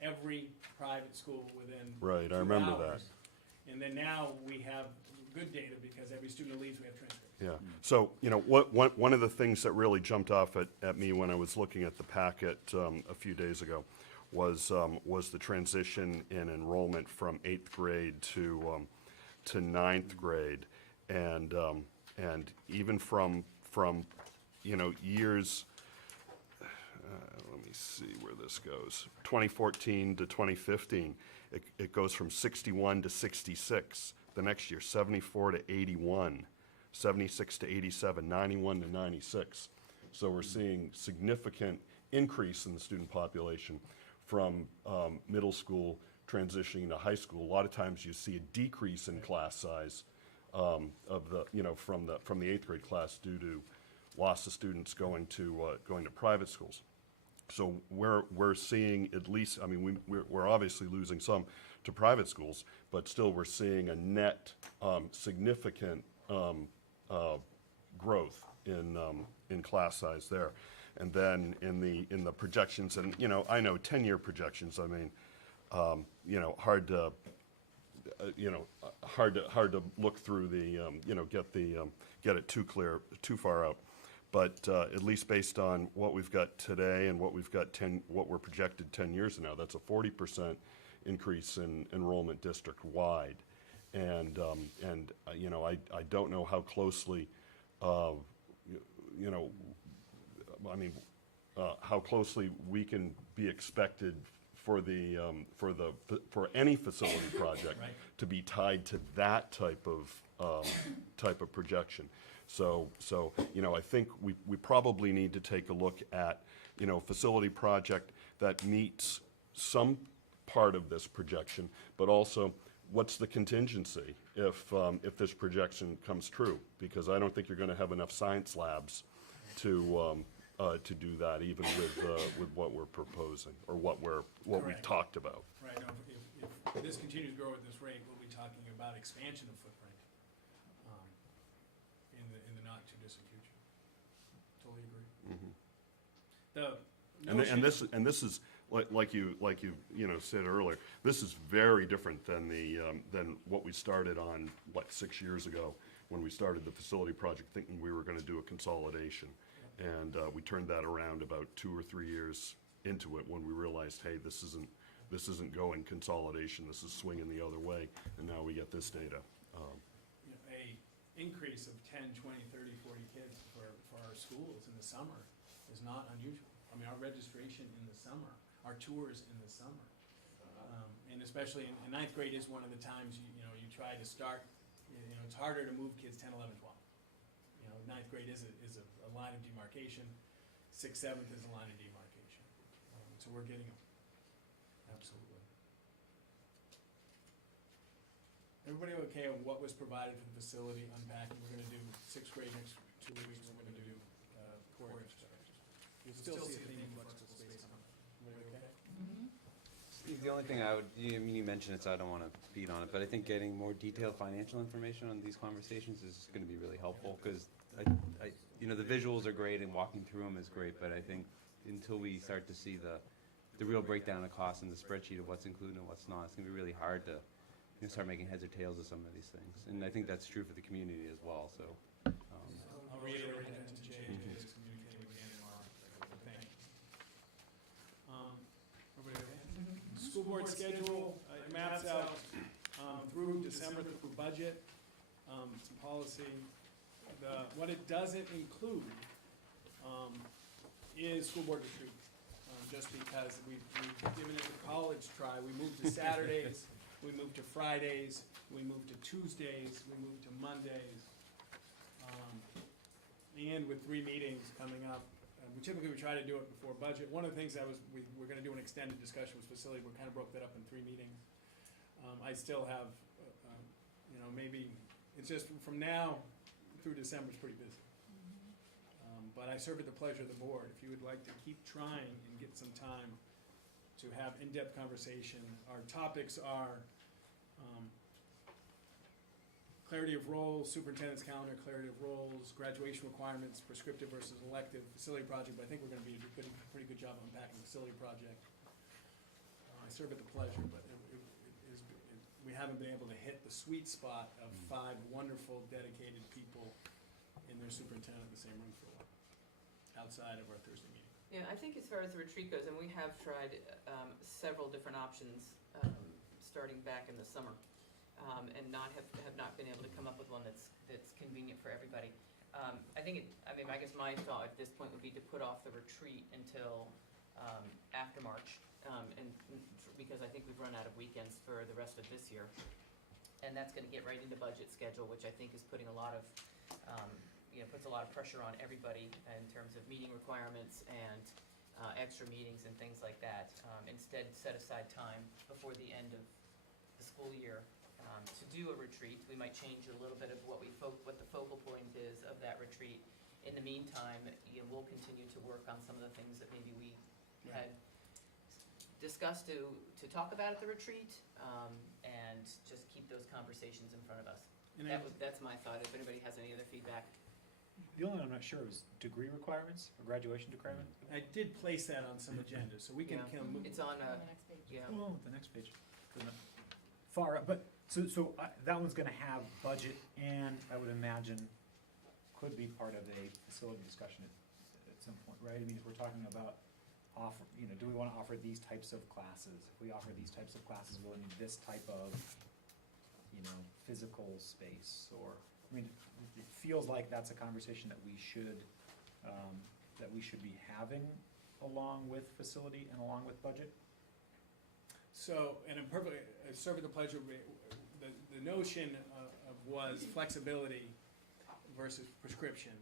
every private school within Right, I 2 remember that. hours. And then now we have good data because every student who leaves, we have transcripts. Yeah. So, one of the things that really jumped off at me when I was looking at the packet a few days ago was the transition in enrollment from 8th grade to 9th grade, and even from years. Let me see where this goes. 2014 to 2015, it goes from 61 to 66. The next year, 74 to 81, 76 to 87, 91 to 96. So we're seeing significant increase in the student population from middle school transitioning to high school. A lot of times you see a decrease in class size of from the 8th grade class due to loss of students going to private schools. So we're seeing at least, I mean, we're obviously losing some to private schools, but still we're seeing a net significant growth in class size there. And then in the projections, and I know 10-year projections, I mean, hard to look through the get it too far out. But at least based on what we've got today and what we're projected 10 years from now, that's a 40% increase in enrollment district-wide. And I don't know how closely, how closely we can be expected for any facility project Right. to be tied to that type of projection. So, I think we probably need to take a look at, a facility project that meets some part of this projection, but also what's the contingency if this projection comes true? Because I don't think you're gonna have enough science labs to do that, even with what we're proposing, or what we've Correct. talked about. Right, now, if this continues to grow at this rate, we'll be talking about expansion of footprint, in the not too distant future. Totally agree. The And notion of- this is, like you said earlier, this is very different than than what we started on, 6 years ago, when we started the facility project, thinking we were gonna do a consolidation. And we turned that around about 2 or 3 years into it, when we realized, hey, this isn't going consolidation, this is swinging the other way, and now we get this data. a increase of 10, 20, 30, 40 kids for our schools in the summer is not unusual. I mean, our registration in the summer, our tours in the summer. And especially in ninth grade is one of the times, you try to start, it's harder to move kids 10, 11, 12. Ninth grade is a line of demarcation, 6th, 7th is a line of demarcation. So we're getting them, absolutely. Everybody okay on what was provided for the facility unpacking? We're gonna do 6th grade next 2 weeks, we're gonna do core exercises. You'll still see a theme of flexible space on it. Everybody okay? Steve, the only thing you mentioned it, so I don't want to beat on it, but I think getting more detailed financial information on these conversations is going to be really helpful, because the visuals are great and walking through them is great, but I think until we start to see the real breakdown of costs in the spreadsheet of what's included and what's not, it's going to be really hard to start making heads or tails of some of these things. And I think that's true for the community as well, so. I'll reiterate that to Jay, Jay is communicating with Ann tomorrow. Thank you. Everybody okay? School board schedule, it maps out through December through budget, some policy. What it doesn't include is school board retreat, just because we've given it the college try. We moved to Saturdays, we moved to Fridays, we moved to Tuesdays, we moved to Mondays. And with 3 meetings coming up, we typically try to do it before budget. One of the things we're gonna do an extended discussion with facility, we kind of broke that up in 3 meetings. I still have, maybe, it's just from now through December is pretty busy. But I serve at the pleasure of the board. If you would like to keep trying and get some time to have in-depth conversation, our topics are clarity of roles, superintendent's calendar, clarity of roles, graduation requirements, prescriptive versus elective, facility project, but I think we're gonna be doing a pretty good job unpacking the facility project. I serve at the pleasure, but we haven't been able to hit the sweet spot of 5 wonderful, dedicated people and their superintendent in the same room for a while, outside of our Thursday meeting. Yeah, I think as far as the retreat goes, and we have tried several different options starting back in the summer, and have not been able to come up with one that's convenient for everybody. I guess my thought at this point would be to put off the retreat until after March, because I think we've run out of weekends for the rest of this year. And that's gonna get right into budget schedule, which I think is putting a lot of, puts a lot of pressure on everybody in terms of meeting requirements and extra meetings and things like that. Instead, set aside time before the end of the school year to do a retreat. We might change a little bit of what the focal point is of that retreat. In the meantime, we'll continue to work on some of the things that maybe we had discussed to talk about at the retreat, and just keep those conversations in front of us. That's my thought, if anybody has any other feedback. The only one I'm not sure was degree requirements, or graduation requirement. I did place that on some agendas, so we can Yeah. kind of move. It's on On the next page. yeah. Oh, the next page. Good enough. Far up, but, so that one's gonna have budget, and I would imagine could be part of a facility discussion at some point, right? I mean, if we're talking about do we wanna offer these types of classes? If we offer these types of classes, we'll need this type of, physical space, or, it feels like that's a conversation that we should be having along with facility and along with budget. So, and I'm perfectly, I serve with the pleasure, the notion of was flexibility versus prescription,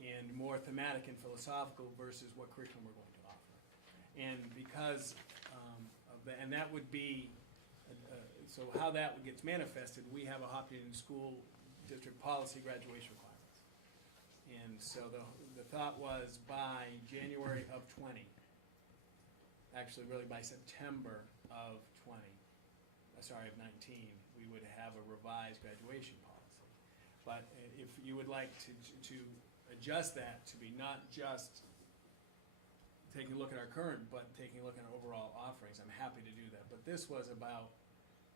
and more thematic and philosophical versus what curriculum we're going to offer. And because of that, and that would be, so how that gets manifested, we have a Hopkinton School District policy graduation requirements. And so the thought was by January of 20, actually really by September of 19, we would have a revised graduation policy. But if you would like to adjust that to be not just taking a look at our current, but taking a look at our overall offerings, I'm happy to do that. But this was about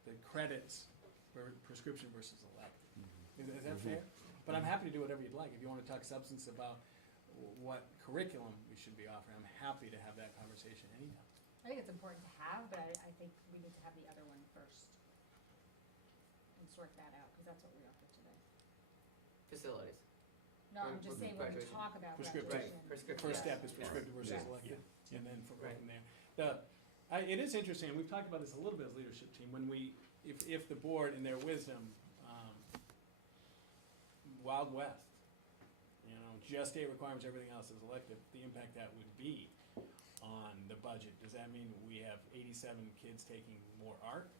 the credits for prescription versus elective. Is that fair? But I'm happy to do whatever you'd like. If you want to talk substance about what curriculum we should be offering, I'm happy to have that conversation anytime. I think it's important to have, but I think we need to have the other one first and sort that out, because that's what we offer today. Facilities. No, I'm just saying when we Graduation. talk about Prescriptive. graduation. Right, The first Yeah. step is prescriptive versus Yes. elective, and then from Right. there. It is interesting, and we've talked about this a little bit as a leadership team, when if the board in their wisdom, Wild West, just state requirements, everything else is elective, the impact that would be on the budget. Does that mean we have 87 kids taking more art?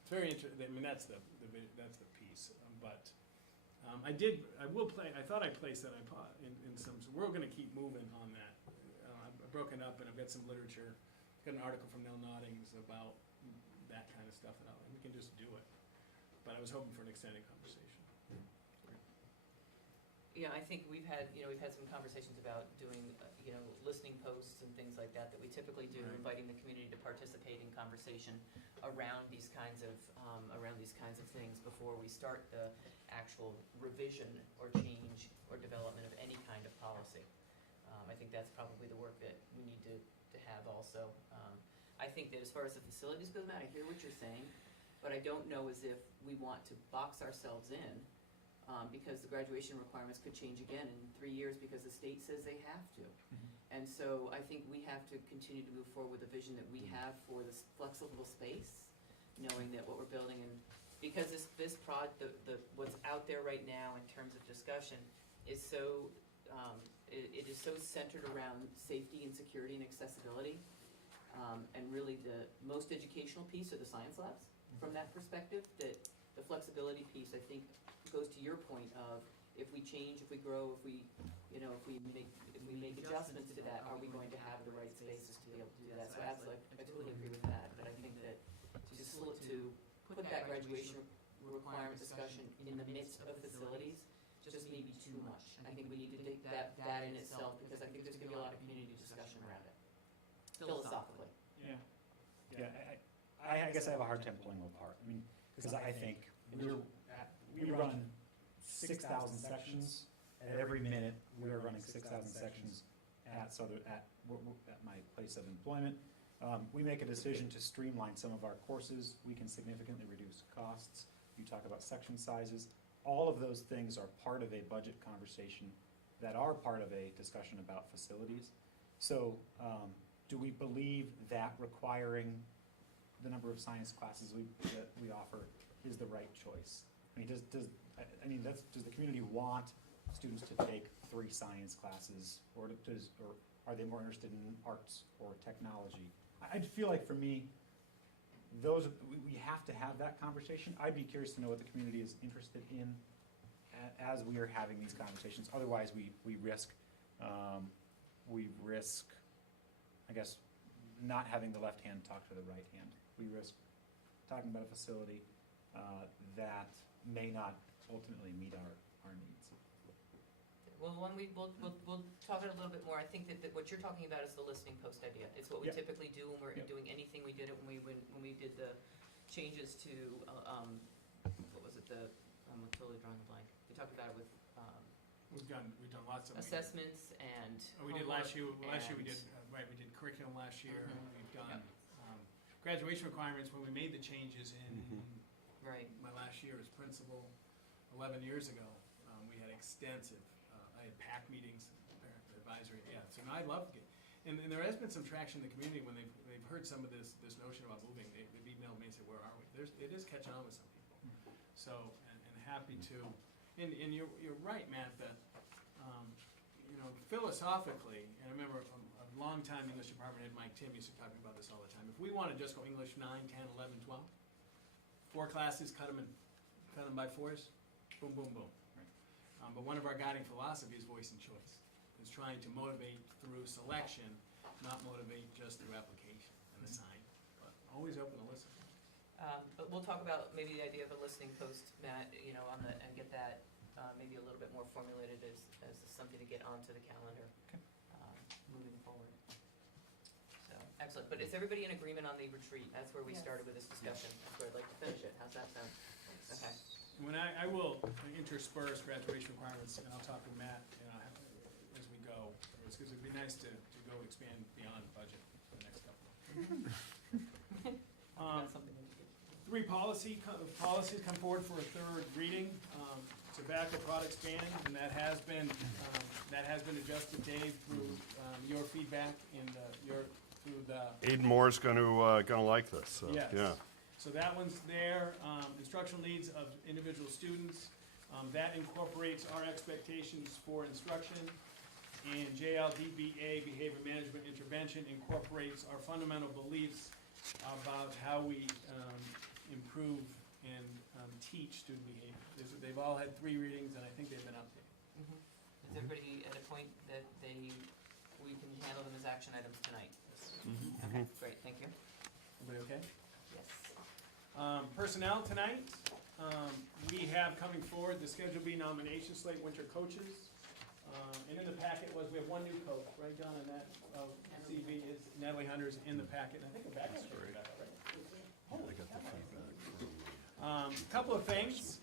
It's very interesting. I mean, that's the piece. But I thought I placed that in some. So we're going to keep moving on that. I've broken up, and I've got some literature. Got an article from Nell Noddings about that kind of stuff, and we can just do it. But I was hoping for an extended conversation. Yeah, I think we've had some conversations about doing, listening posts and things like that we typically do, Right. inviting the community to participate in conversation around these kinds of things before we start the actual revision or change or development of any kind of policy. I think that's probably the work that we need to have also. I think that as far as the facilities go, Matt, I hear what you're saying, but I don't know as if we want to box ourselves in, because the graduation requirements could change again in 3 years because the state says they have to. And so I think we have to continue to move forward with the vision that we have for this flexible space, knowing that what we're building, and because what's out there right now in terms of discussion is so, it is so centered around safety and security and accessibility. And really the most educational piece are the science labs from that perspective, that the flexibility piece, I think, goes to your point of if we change, if we grow, if we make adjustments to that, are we going to have the right spaces to be able to do that? So absolutely, I totally agree with that, but I think that to put that graduation requirement discussion in the midst of facilities just may be too much. I think we need to take that in itself, because I think there's gonna be a lot of community discussion around it, philosophically. Yeah. Yeah, I guess I have a hard time pulling them apart. I mean, because I think we run 6,000 sections. At every minute, we are running 6,000 sections at my place of employment. We make a decision to streamline some of our courses. We can significantly reduce costs. You talk about section sizes. All of those things are part of a budget conversation that are part of a discussion about facilities. So, do we believe that requiring the number of science classes that we offer is the right choice? I mean, does the community want students to take 3 science classes, or are they more interested in arts or technology? I feel like for me, we have to have that conversation. I'd be curious to know what the community is interested in as we are having these conversations. Otherwise, we risk, I guess, not having the left hand talk to the right hand. We risk talking about a facility that may not ultimately meet our needs. Well, we'll talk it a little bit more. I think that what you're talking about is the listening post idea. It's what we Yep. typically do when we're Yep. doing anything. We did it when we did the changes to, what was it, I'm totally drawing a blank. We talked about it with We've done lots of assessments and we did last year. homework Last year we and- did we did curriculum last year. Mhm. We've done graduation requirements when we made the changes in Right. my last year as principal 11 years ago. We had extensive. I had PAC meetings, parent advisory. Yeah, so now I love it. And there has been some traction in the community when they've heard some of this notion about moving. They've emailed me and said, where are we? It is catching on with some people. So, and happy to, and you're right, Matt, that, philosophically, and I remember a long time English department head Mike Tim used to talk about this all the time. If we want to just go English 9, 10, 11, 12, 4 classes, cut them by 4s, boom, boom, boom. But one of our guiding philosophies is voice and choice. Is trying to motivate through selection, not motivate just through application and assign. But always open to listen. But we'll talk about maybe the idea of a listening post, Matt, and get that maybe a little bit more formulated as something to get onto the calendar moving forward. So, excellent. But is everybody in agreement on the retreat? That's where we started with this discussion. That's where I'd like to finish it. How's that sound? Okay. When I will intersperse graduation requirements, and I'll talk with Matt, as we go, because it'd be nice to go expand beyond budget for the next couple. Three policies come forward for a third reading. Tobacco products ban, and that has been adjusted, Dave, through your feedback and through the. Aiden Moore's gonna like this, so, Yes. yeah. So that one's there. Instructional needs of individual students. That incorporates our expectations for instruction. And JLDBA, Behavior Management Intervention, incorporates our fundamental beliefs about how we improve and teach student behavior. They've all had 3 readings, and I think they've been updated. Is everybody at a point that we can handle them as action items tonight? Okay, great, thank you. Everybody okay? Yes. Personnel tonight, we have coming forward the Schedule B nomination slate, winter coaches. And in the packet we have one new coach, right, John, and that CV is Natalie Hunter's in the packet. And I think the back's right. Holy cow. Couple of things.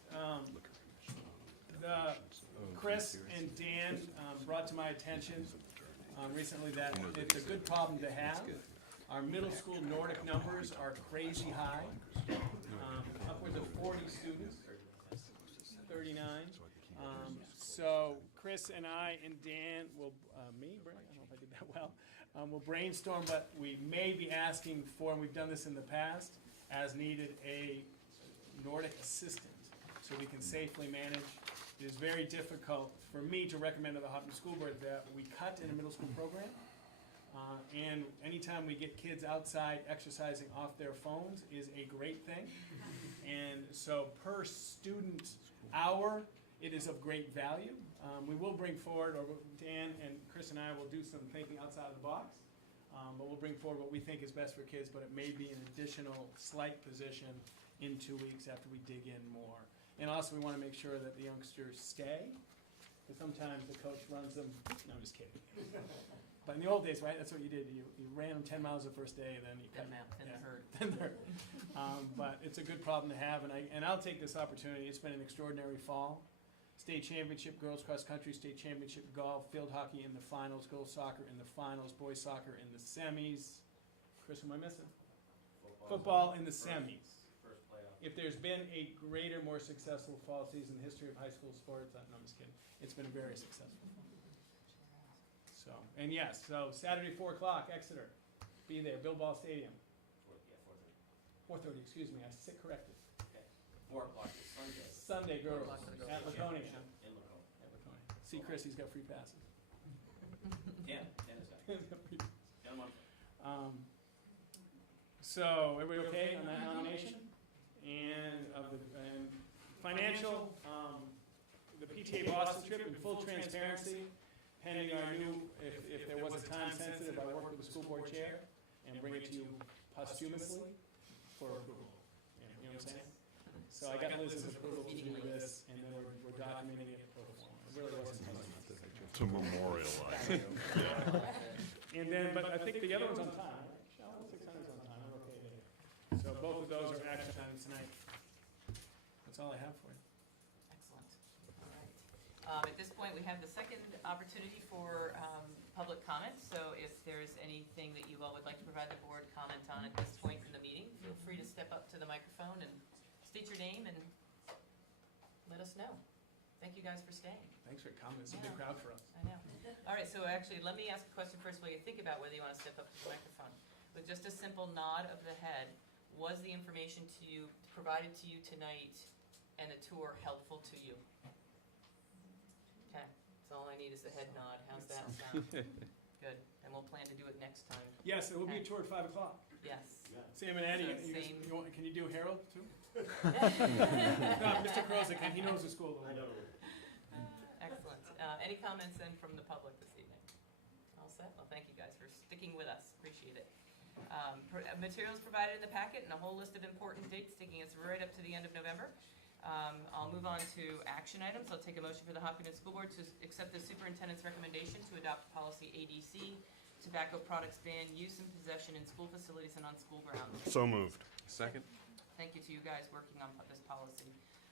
Chris and Dan brought to my attention recently that it's a good problem to have. Our middle school Nordic numbers are crazy high, upwards of 40 students, 39. So Chris and I and Dan will, I don't know if I did that well, will brainstorm, but we may be asking for, and we've done this in the past, as needed, a Nordic assistant, so we can safely manage. It is very difficult for me to recommend to the Hopkinton School Board that we cut in a middle school program. And anytime we get kids outside exercising off their phones is a great thing. And so per student hour, it is of great value. We will bring forward, or Dan and Chris and I will do some thinking outside of the box. But we'll bring forward what we think is best for kids, but it may be an additional slight position in 2 weeks after we dig in more. And also we want to make sure that the youngsters stay, because sometimes the coach runs them, no, I'm just kidding. But in the old days, right, that's what you did. You ran them 10 miles the first day, and then you Got them out, then the herd. Then the herd. But it's a good problem to have, and I'll take this opportunity. It's been an extraordinary fall. State championship, girls cross country, state championship, golf, field hockey in the finals, girls soccer in the finals, boys soccer in the semis. Chris, am I missing? Football in the semis. First playoff. If there's been a greater, more successful fall season in the history of high school sports, no, I'm just kidding. It's been very successful. So, and yes, so Saturday, 4 o'clock, Exeter. Be there, Bill Ball Stadium. 4:30, excuse me, I sit corrected. 4 o'clock is Sunday. Sunday, girls, 4 o'clock for the at girls. Laconia. In Laconia. At Laconia. See Chris, he's got free passes. 10 is that. 10 a month. So, everybody okay on that nomination? And financial, the PTA Boston trip in full transparency, pending our new, if there was a time sensitive, I work with the school board chair and bring it to you posthumously for approval. You know what I'm saying? So I got Liz's approval to do this, and then we're documenting it pro forma. It really wasn't intended. To memorialize. And then, but I think the other one's on time, right? Michelle, 600's on time, we're okay there. So both of those are action items tonight. That's all I have for you. Excellent. All right. At this point, we have the second opportunity for public comment. So if there's anything that you all would like to provide the board comment on at this point in the meeting, feel free to step up to the microphone and state your name and let us know. Thank you guys for staying. Thanks for coming, it's a big crowd for us. I know. All right, so actually, let me ask a question first while you think about whether you want to step up to the microphone. With just a simple nod of the head, was the information to you, provided to you tonight and the tour helpful to you? Okay, so all I need is the head nod. How's that sound? Good, and we'll plan to do it next time. Yes, there will be a tour at 5 o'clock. Yes. Sam and Addie, So same- can you do Harold too? No, Mr. Krozik, he knows the school. I know. Excellent. Any comments then from the public this evening? All set? Well, thank you guys for sticking with us. Appreciate it. Materials provided in the packet and a whole list of important dates taking us right up to the end of November. I'll move on to action items. I'll take a motion for the Hopkinton School Board to accept the superintendent's recommendation to adopt policy ADC, tobacco products ban use and possession in school facilities and on school grounds. So moved. Second? Thank you to you guys working on this policy.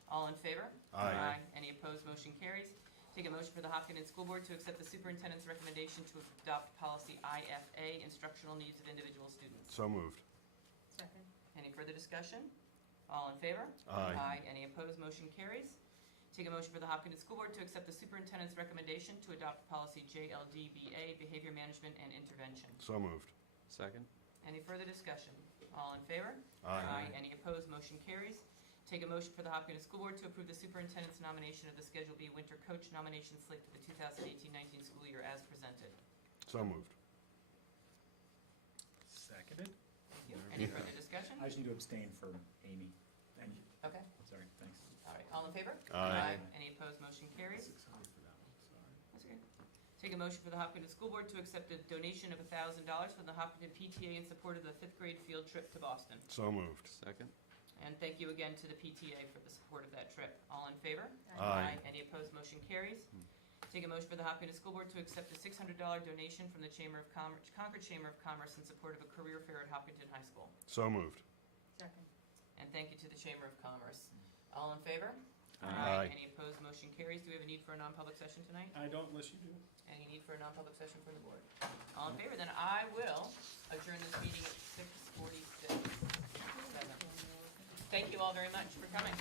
All in favor? Aye. Any opposed? Motion carries. Take a motion for the Hopkinton School Board to accept the superintendent's recommendation to adopt policy IFA, instructional needs of individual students. So moved. Second. Any further discussion? All in favor? Aye. Any opposed? Motion carries. Take a motion for the Hopkinton School Board to accept the superintendent's recommendation to adopt policy JLDBA, behavior management and intervention. So moved. Second? Any further discussion? All in favor? Aye. Any opposed? Motion carries. Take a motion for the Hopkinton School Board to approve the superintendent's nomination of the Schedule B winter coach nomination slate for the 2018-19 school year as presented. So moved. Seconded. Thank you. Any further discussion? I just need to abstain for Amy. Thank you. Okay. Sorry, thanks. All right. All in favor? Aye. Any opposed? Motion carries. 600 for that one, sorry. That's okay. Take a motion for the Hopkinton School Board to accept a donation of $1,000 from the Hopkinton PTA in support of the 5th grade field trip to Boston. So moved. Second? And thank you again to the PTA for the support of that trip. All in favor? Aye. Any opposed? Motion carries. Take a motion for the Hopkinton School Board to accept a $600 donation from the Chamber of Commerce, Concord Chamber of Commerce in support of a career fair at Hopkinton High School. So moved. Second. And thank you to the Chamber of Commerce. All in favor? Aye. Any opposed? Motion carries. Do we have a need for a non-public session tonight? I don't unless you do. Any need for a non-public session from the board? All in favor? Then I will adjourn this meeting at 6:47. Thank you all very much for coming.